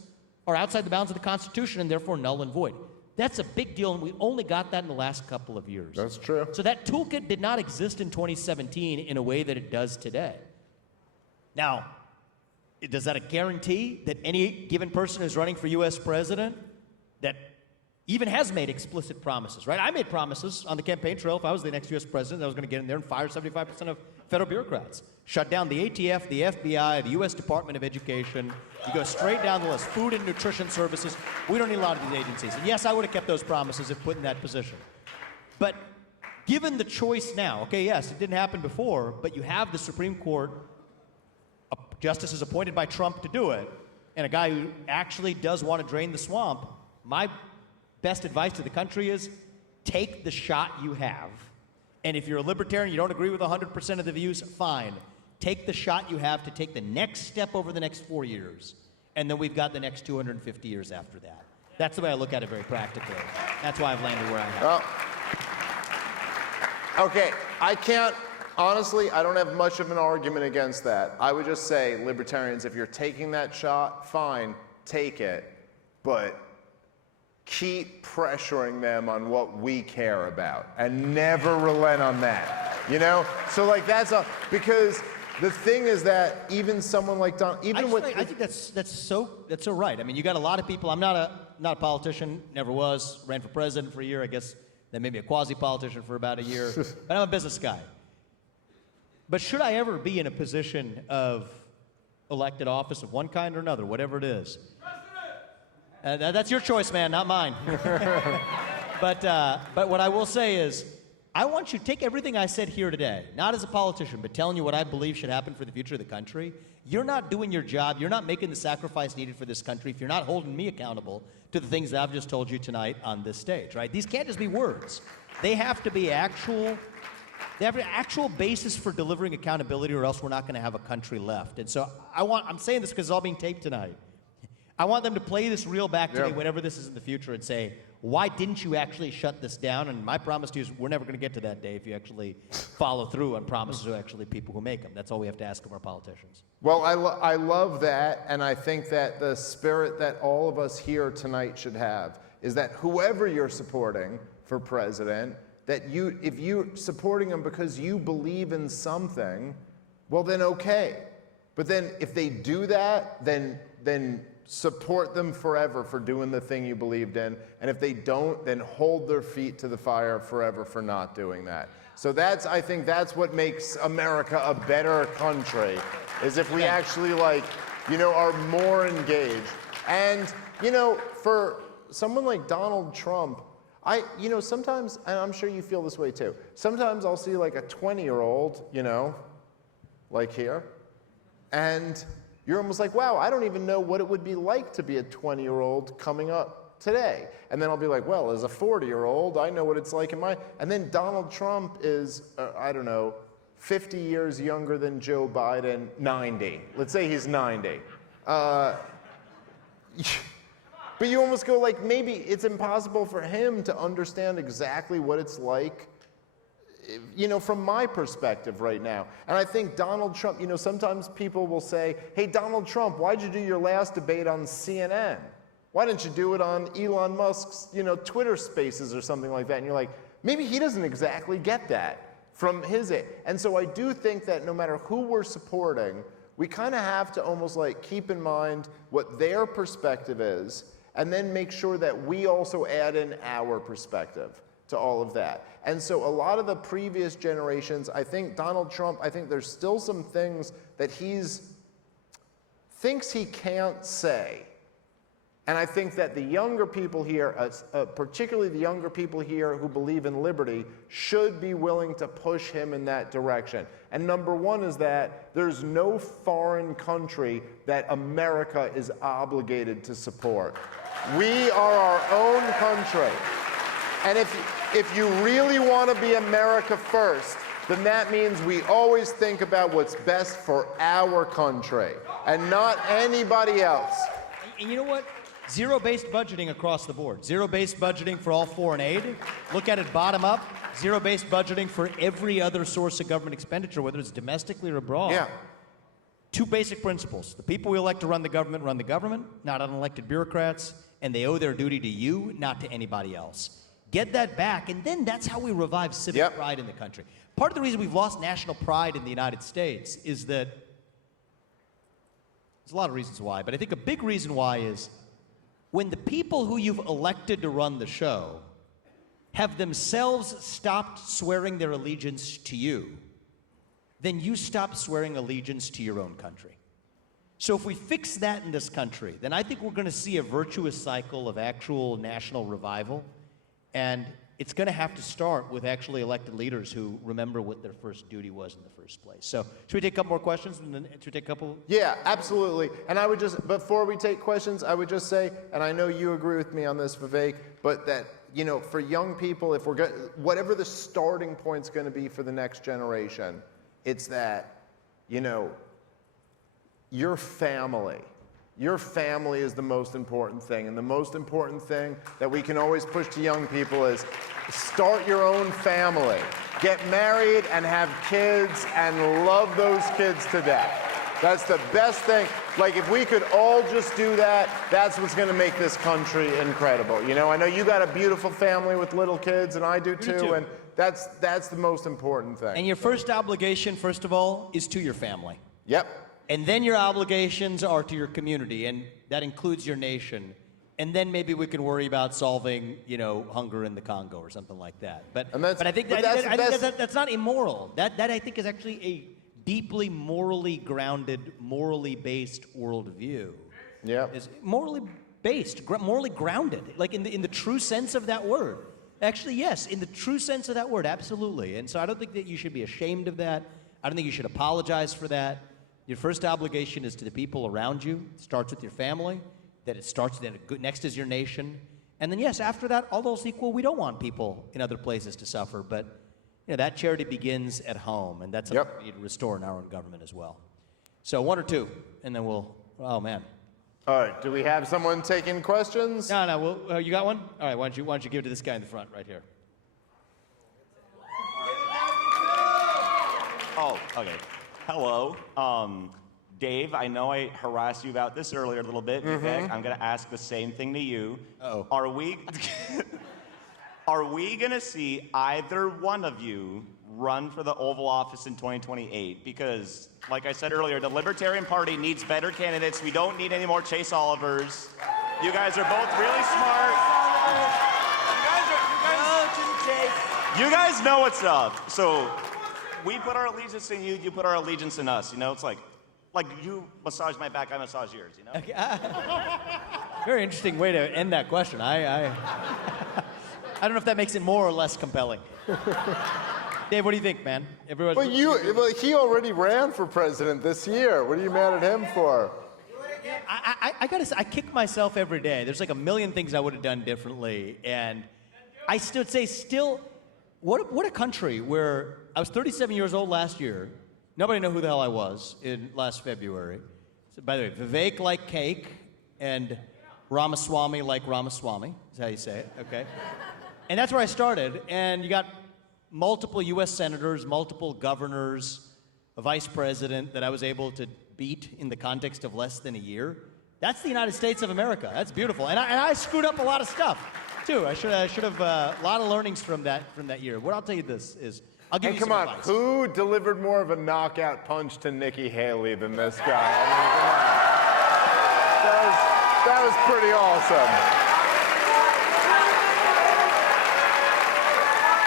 are outside the bounds of the Constitution and therefore null and void. That's a big deal, and we only got that in the last couple of years. That's true. So that toolkit did not exist in 2017 in a way that it does today. Now, does that a guarantee that any given person who's running for U.S. president that even has made explicit promises, right? I made promises on the campaign trail if I was the next U.S. president that I was going to get in there and fire 75% of federal bureaucrats. Shut down the ATF, the FBI, the U.S. Department of Education. You go straight down the list. Food and nutrition services. We don't need a lot of these agencies. And yes, I would have kept those promises if put in that position. But given the choice now, okay, yes, it didn't happen before, but you have the Supreme Court, justices appointed by Trump to do it, and a guy who actually does want to drain the swamp. My best advice to the country is take the shot you have. And if you're a libertarian, you don't agree with 100% of the views, fine. Take the shot you have to take the next step over the next 4 years. And then we've got the next 250 years after that. That's the way I look at it very practically. That's why I've landed where I have. Well, okay, honestly, I don't have much of an argument against that. I would just say, libertarians, if you're taking that shot, fine, take it. But keep pressuring them on what we care about and never relent on that. You know? So like because the thing is that even someone like Don, I think that's so right. I mean, you got a lot of people. I'm not a politician, never was, ran for president for a year, I guess, then maybe a quasi-politician for about a year, but I'm a business guy. But should I ever be in a position of elected office of one kind or another, whatever it is, that's your choice, man, not mine. But what I will say is, I want you to take everything I said here today, not as a politician, but telling you what I believe should happen for the future of the country. You're not doing your job. You're not making the sacrifice needed for this country if you're not holding me accountable to the things that I've just told you tonight on this stage, right? These can't just be words. They have to be actual. They have an actual basis for delivering accountability, or else we're not going to have a country left. And so I'm saying this because it's all being taped tonight. I want them to play this reel back to me whenever this is in the future and say, why didn't you actually shut this down? And my promise to you is we're never going to get to that day if you actually follow through on promises to actually people who make them. That's all we have to ask of our politicians. Well, I love that, and I think that the spirit that all of us here tonight should have is that whoever you're supporting for president, that if you're supporting them because you believe in something, well then okay. But then if they do that, then support them forever for doing the thing you believed in. And if they don't, then hold their feet to the fire forever for not doing that. So I think that's what makes America a better country, is if we actually are more engaged. And, for someone like Donald Trump, sometimes, and I'm sure you feel this way too, sometimes I'll see like a 20-year-old, like here, and you're almost like, wow, I don't even know what it would be like to be a 20-year-old coming up today. And then I'll be like, well, as a 40-year-old, I know what it's like and then Donald Trump is, 50 years younger than Joe Biden, 90. Let's say he's 90. But you almost go like, maybe it's impossible for him to understand exactly what it's like, from my perspective right now. And I think Donald Trump, sometimes people will say, hey, Donald Trump, why'd you do your last debate on CNN? Why didn't you do it on Elon Musk's, Twitter Spaces or something like that? And you're like, maybe he doesn't exactly get that from his. And so I do think that no matter who we're supporting, we kind of have to almost like keep in mind what their perspective is, and then make sure that we also add in our perspective to all of that. And so a lot of the previous generations, I think Donald Trump, I think there's still some things that thinks he can't say. And I think that the younger people here, particularly the younger people here who believe in liberty, should be willing to push him in that direction. And number one is that there's no foreign country that America is obligated to support. We are our own country. And if you really want to be America first, then that means we always think about what's best for our country and not anybody else. And you know what? Zero-based budgeting across the board. Zero-based budgeting for all foreign aid. Look at it bottom up. Zero-based budgeting for every other source of government expenditure, whether it's domestically or abroad. Yeah. Two basic principles. The people we elect to run the government, not unelected bureaucrats, and they owe their duty to you, not to anybody else. Get that back, and then that's how we revive civic pride in the country. Part of the reason we've lost national pride in the United States is that, there's a lot of reasons why, but I think a big reason why is when the people who you've elected to run the show have themselves stopped swearing their allegiance to you, then you stop swearing allegiance to your own country. So if we fix that in this country, then I think we're going to see a virtuous cycle of actual national revival. And it's going to have to start with actually elected leaders who remember what their first duty was in the first place. So should we take a couple more questions? And then should we take a couple? Yeah, absolutely. And I would just, before we take questions, I would just say, and I know you agree with me on this, Vivek, but that, for young people, if we're whatever the starting point's going to be for the next generation, it's that, your family. Your family is the most important thing. And the most important thing that we can always push to young people is start your own family. Get married and have kids and love those kids to death. That's the best thing. Like, if we could all just do that, that's what's going to make this country incredible. I know you got a beautiful family with little kids, and I do too. And that's the most important thing. And your first obligation, first of all, is to your family. Yep. And then your obligations are to your community, and that includes your nation. And then maybe we can worry about solving, hunger in the Congo or something like that. But I think that's not immoral. That I think is actually deeply morally grounded, morally based worldview Yep. is morally based, morally grounded, like in the true sense of that word. Actually, yes, in the true sense of that word, absolutely. And so I don't think that you should be ashamed of that. I don't think you should apologize for that. Your first obligation is to the people around you. It starts with your family. That it starts, then next is your nation. And then, yes, after that, all those equal, we don't want people in other places to suffer. But that charity begins at home, and that's something we need to restore in our own government as well. So one or two, and then we'll, oh, man. All right, do we have someone taking questions? No, you got one? All right, why don't you give it to this guy in the front right here? Oh, okay. Hello. Dave, I know I harassed you about this earlier a little bit. Vivek, I'm going to ask the same thing to you. Uh-oh. Are we going to see either one of you run for the Oval Office in 2028? Because, like I said earlier, the Libertarian Party needs better candidates. We don't need any more Chase Olivers. You guys are both really smart. You guys know what's up. So we put our allegiance in you, you put our allegiance in us. It's like you massage my back, I massage yours, Okay. Very interesting way to end that question. I don't know if that makes it more or less compelling. Dave, what do you think, man? But he already ran for president this year. What are you mad at him for? I gotta say, I kick myself every day. There's like a million things I would have done differently, and I still say, what a country where I was 37 years old last year. Nobody knew who the hell I was in last February. So, by the way, Vivek like cake, and Ramaswamy like Ramaswamy, is how you say it, okay? And that's where I started, and you got multiple U.S. senators, multiple governors, a vice president that I was able to beat in the context of less than a year. That's the United States of America. That's beautiful. And I screwed up a lot of stuff, too. I should have a lot of learnings from that year. What I'll tell you this is, I'll give you some advice. Who delivered more of a knockout punch to Nikki Haley than this guy? That was pretty awesome.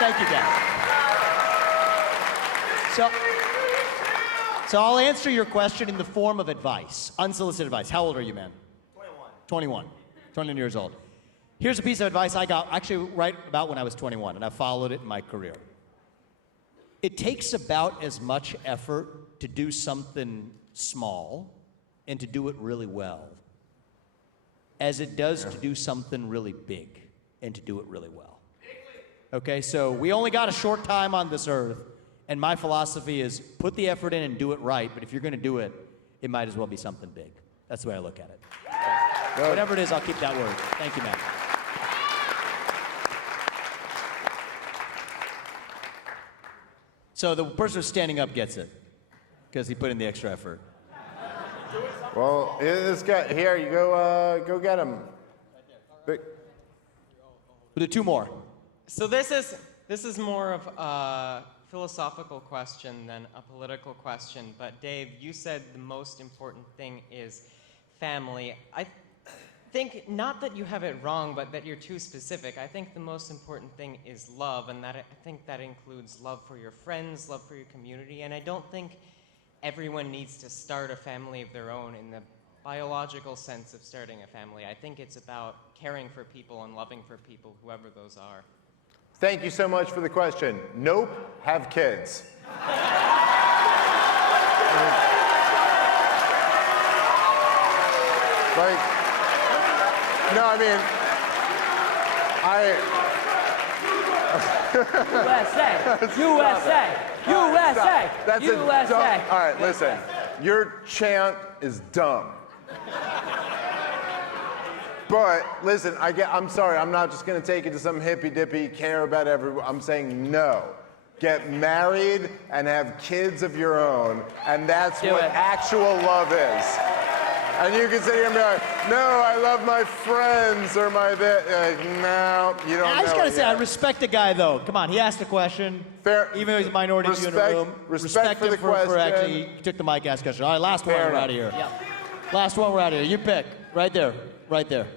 Thank you, Dan. So I'll answer your question in the form of advice, unsolicited advice. How old are you, man? 21. 21 years old. Here's a piece of advice I got actually right about when I was 21, and I followed it in my career. It takes about as much effort to do something small and to do it really well as it does to do something really big and to do it really well. Okay, so we only got a short time on this earth, and my philosophy is put the effort in and do it right, but if you're going to do it, it might as well be something big. That's the way I look at it. So, whatever it is, I'll keep that word. Thank you, Matt. So the person who's standing up gets it because he put in the extra effort. Well, this guy here, you go get him. We'll do two more. So this is more of a philosophical question than a political question. But Dave, you said the most important thing is family. I think not that you have it wrong, but that you're too specific. I think the most important thing is love, and I think that includes love for your friends, love for your community, and I don't think everyone needs to start a family of their own in the biological sense of starting a family. I think it's about caring for people and loving for people, whoever those are. Thank you so much for the question. Nope, have kids. No, I mean, USA! That's USA! Dumb. All right, listen. Your chant is dumb. But listen, I'm sorry. I'm not just going to take it to some hippy-dippy care about everyone. I'm saying no. Get married and have kids of your own, and that's what actual love is. And you can sit here and be like, no, I love my friends or my no, you don't know. I just gotta say, I respect the guy though. Come on, he asked a question. Fair. Even though he's a minority in the room. Respect for the question. For actually, he took the mic, asked a question. All right, last one, we're out of here. Yep. Last one, we're out of here. You pick. Right there. Right there.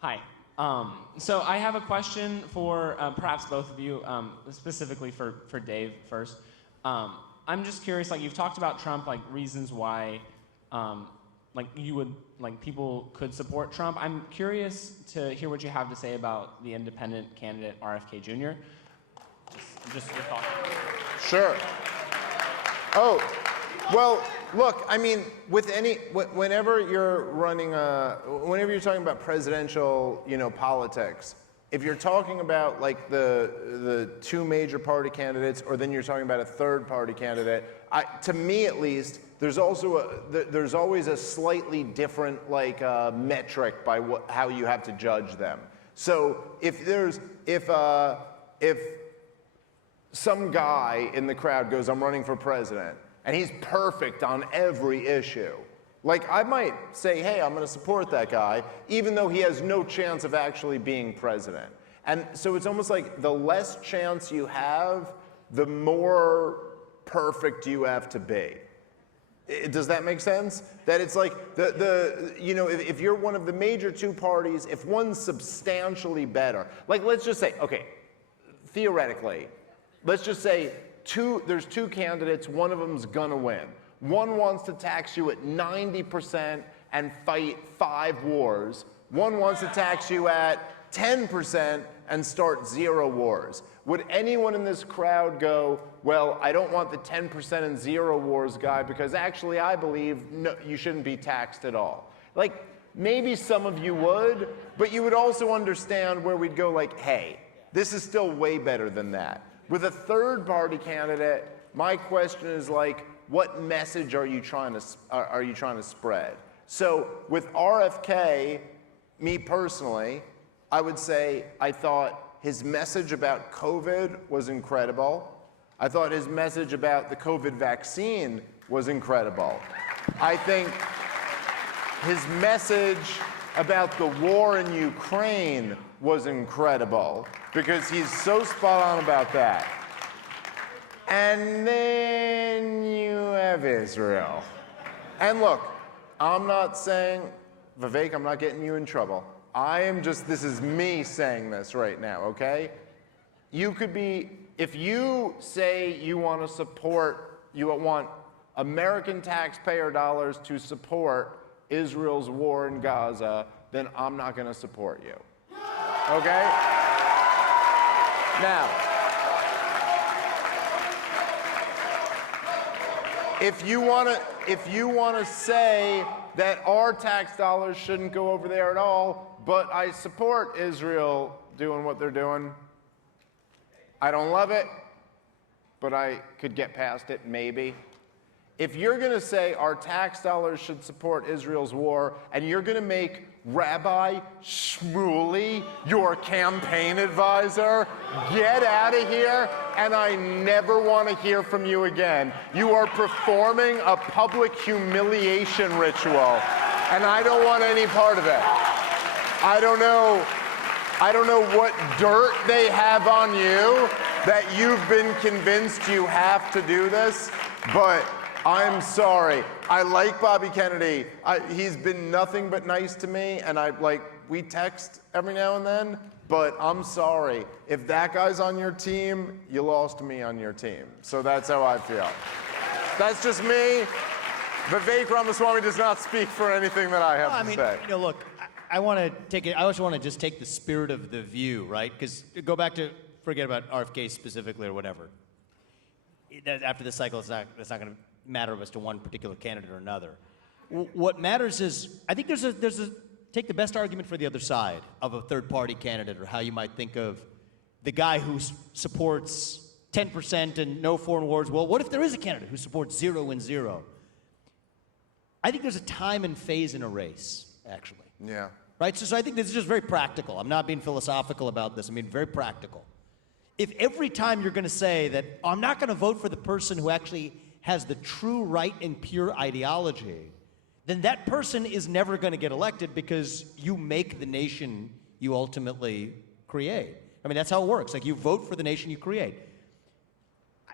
Hi. So I have a question for perhaps both of you, specifically for Dave first. I'm just curious, like you've talked about Trump, like reasons why, people could support Trump. I'm curious to hear what you have to say about the independent candidate RFK Jr. Just your thoughts. Sure. Oh, well, look, I mean, whenever you're running whenever you're talking about presidential, politics, if you're talking about like the two major party candidates, or then you're talking about a third party candidate, to me at least, there's always a slightly different metric by how you have to judge them. So if some guy in the crowd goes, "I'm running for president," and he's perfect on every issue, I might say, "Hey, I'm going to support that guy," even though he has no chance of actually being president. And so it's almost like the less chance you have, the more perfect you have to be. Does that make sense? That it's like if you're one of the major two parties, if one's substantially better, let's just say, okay, theoretically, let's just say there's two candidates, one of them's gonna win. One wants to tax you at 90% and fight 5 wars. One wants to tax you at 10% and start 0 wars. Would anyone in this crowd go, "Well, I don't want the 10% and 0 wars guy because actually I believe no, you shouldn't be taxed at all"? Maybe some of you would, but you would also understand where we'd go "Hey, this is still way better than that." With a third party candidate, my question is what message are you trying to spread? So with RFK, me personally, I would say I thought his message about COVID was incredible. I thought his message about the COVID vaccine was incredible. I think his message about the war in Ukraine was incredible because he's so spot on about that. And then you have Israel. And look, I'm not saying, Vivek, I'm not getting you in trouble. This is me saying this right now, okay? If you say you want American taxpayer dollars to support Israel's war in Gaza, then I'm not gonna support you, okay? Now, if you wanna say that our tax dollars shouldn't go over there at all, but I support Israel doing what they're doing, I don't love it, but I could get past it, maybe. If you're gonna say our tax dollars should support Israel's war, and you're gonna make Rabbi Shmuley your campaign advisor, get out of here, and I never want to hear from you again. You are performing a public humiliation ritual, and I don't want any part of it. I don't know what dirt they have on you that you've been convinced you have to do this, but I'm sorry. I like Bobby Kennedy. He's been nothing but nice to me, and we text every now and then, but I'm sorry. If that guy's on your team, you lost me on your team. So that's how I feel. That's just me. Vivek Ramaswamy does not speak for anything that I have to say. Look, I want to take it. I also want to just take the spirit of the view, right? Because go back to forget about RFK specifically or whatever. After this cycle, it's not going to matter as to one particular candidate or another. What matters is, I think take the best argument for the other side of a third-party candidate, or how you might think of the guy who supports 10% and no foreign wars. Well, what if there is a candidate who supports 0 and 0? I think there's a time and phase in a race, actually. Yeah. Right? So I think this is just very practical. I'm not being philosophical about this. I mean, very practical. If every time you're going to say that, I'm not going to vote for the person who actually has the true right and pure ideology, then that person is never going to get elected, because you make the nation you ultimately create. I mean, that's how it works. You vote for the nation you create.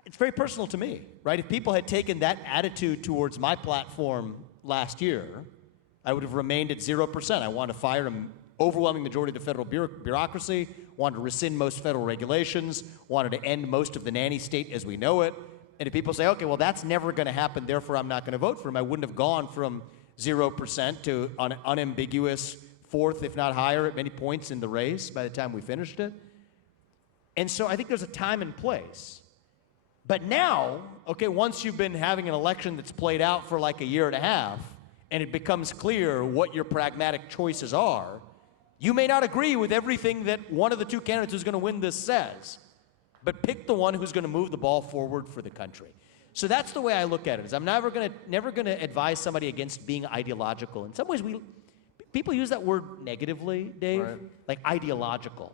It's very personal to me, right? If people had taken that attitude towards my platform last year, I would have remained at 0%. I wanted to fire an overwhelming majority of the federal bureaucracy, wanted to rescind most federal regulations, wanted to end most of the nanny state as we know it, And if people say, okay, well, that's never going to happen, therefore I'm not going to vote for him, I wouldn't have gone from 0% to an unambiguous fourth, if not higher, at many points in the race by the time we finished it. And so I think there's a time and place. But now, okay, once you've been having an election that's played out for like a year and a half, and it becomes clear what your pragmatic choices are, you may not agree with everything that one of the two candidates who's going to win this says, but pick the one who's going to move the ball forward for the country. So that's the way I look at it. Is I'm never going to advise somebody against being ideological. In some ways, people use that word negatively, Dave, Right. like ideological.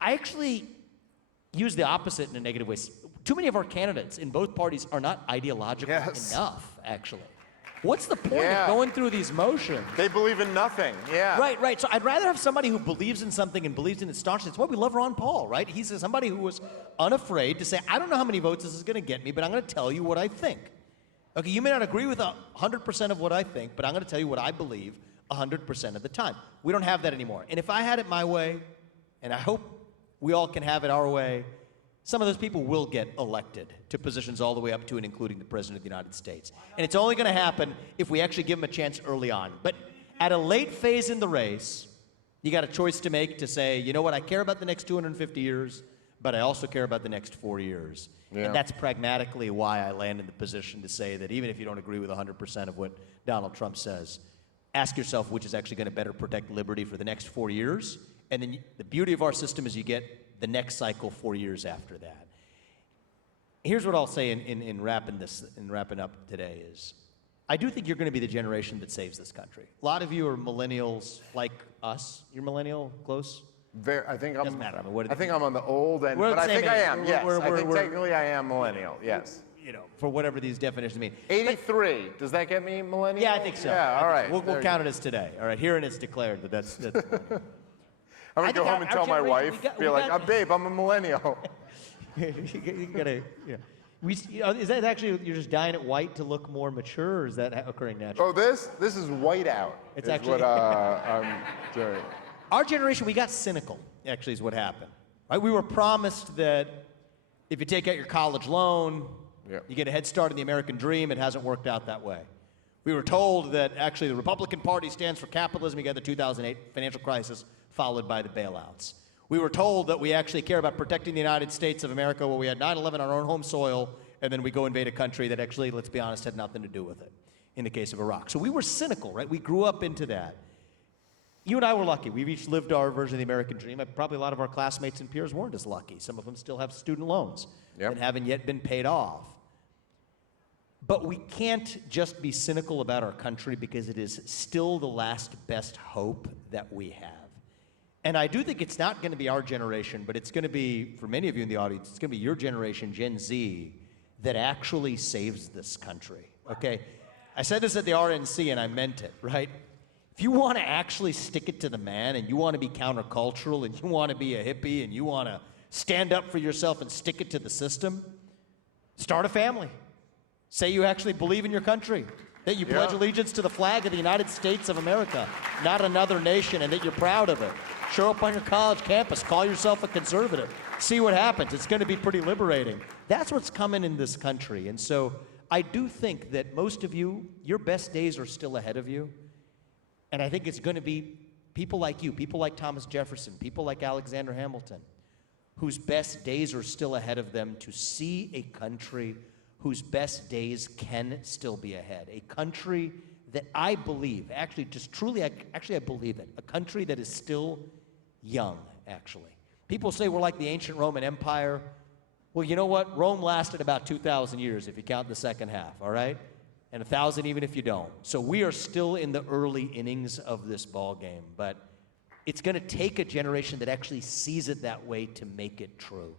I actually use the opposite in a negative way. Too many of our candidates in both parties are not ideological enough, actually. What's the point of going through these motions? They believe in nothing. Yeah. Right. So I'd rather have somebody who believes in something and believes in it staunchly. That's why we love Ron Paul, right? He's somebody who was unafraid to say, I don't know how many votes this is going to get me, but I'm going to tell you what I think. Okay, you may not agree with 100% of what I think, but I'm going to tell you what I believe 100% of the time. We don't have that anymore. And if I had it my way, and I hope we all can have it our way, some of those people will get elected to positions all the way up to and including the President of the United States. And it's only going to happen if we actually give them a chance early on. But at a late phase in the race, you got a choice to make to say, you know what, I care about the next 250 years, but I also care about the next 4 years. Yeah. And that's pragmatically why I land in the position to say that even if you don't agree with 100% of what Donald Trump says, ask yourself which is actually going to better protect liberty for the next 4 years. And then the beauty of our system is you get the next cycle 4 years after that. Here's what I'll say in wrapping up today is, I do think you're going to be the generation that saves this country. A lot of you are millennials like us. You're millennial, close? I think I'm. Doesn't matter. I mean, I think I'm on the old end, We're but the I same think I age. am. Yes, I think technically I am millennial. Yes. You know, for whatever these definitions mean. 83. Does that get me millennial? Yeah, I think so. Yeah. All right. We'll count it as today. All right. Here and it's declared that that's millennial. I'm I gonna go think home and our tell my generation, wife, we got- babe, I'm a millennial. You gotta, yeah. Is that actually, you're just dyeing it white to look more mature, or is that occurring naturally? Oh, this is white out. It's is actually- what I'm doing. Our generation, we got cynical, actually, is what happened. Right? We were promised that if you take out your college loan, you get a head start in the American dream. It hasn't worked out that way. We were told that actually the Republican Party stands for capitalism. You got the 2008 financial crisis, followed by the bailouts. We were told that we actually care about protecting the United States of America, where we had 9/11 on our own home soil, and then we go invade a country that actually, let's be honest, had nothing to do with it, in the case of Iraq. So we were cynical, right? We grew up into that. You and I were lucky. We've each lived our version of the American dream. Probably a lot of our classmates and peers weren't as lucky. Some of them still have student loans that haven't yet been paid off. But we can't just be cynical about our country because it is still the last best hope that we have. And I do think it's not going to be our generation, but it's going to be, for many of you in the audience, it's going to be your generation, Gen Z, that actually saves this country, okay? I said this at the RNC, and I meant it, right? If you want to actually stick it to the man, and you want to be countercultural, and you want to be a hippie, and you want to stand up for yourself and stick it to the system, start a family. Say you actually believe in your country, that you pledge allegiance to the flag of the United States of America, not another nation, and that you're proud of it. Show up on your college campus, call yourself a conservative. See what happens. It's going to be pretty liberating. That's what's coming in this country. And so I do think that most of you, your best days are still ahead of you. And I think it's going to be people like you, people like Thomas Jefferson, people like Alexander Hamilton, whose best days are still ahead of them to see a country whose best days can still be ahead. A country that I believe, actually, just truly, I believe it, a country that is still young, actually. People say we're like the ancient Roman Empire. Well, you know what? Rome lasted about 2,000 years if you count the second half, all right? And 1,000 even if you don't. So we are still in the early innings of this ball game, but it's going to take a generation that actually sees it that way to make it true.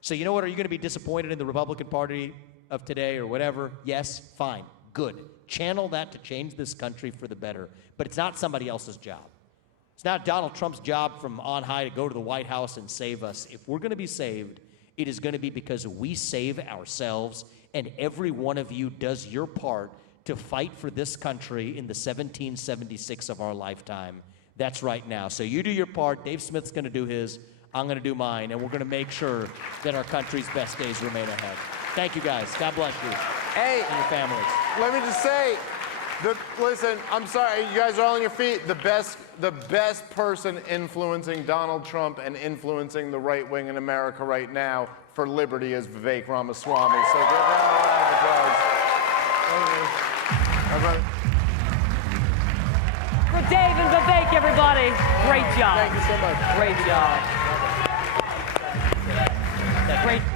So you know what? Are you going to be disappointed in the Republican Party of today or whatever? Yes, fine, good. Channel that to change this country for the better, but it's not somebody else's job. It's not Donald Trump's job from on high to go to the White House and save us. If we're going to be saved, it is going to be because we save ourselves, and every one of you does your part to fight for this country in the 1776 of our lifetime. That's right now. So you do your part. Dave Smith's going to do his. I'm going to do mine, and we're going to make sure that our country's best days remain ahead. Thank you, guys. God bless you Hey, and your families. let me just say, listen, I'm sorry, you guys are all on your feet. The best person influencing Donald Trump and influencing the right wing in America right now for liberty is Vivek Ramaswamy. So give him a round of applause. For Dave and Vivek, everybody. Great job. Thank you so much. Great job. Great.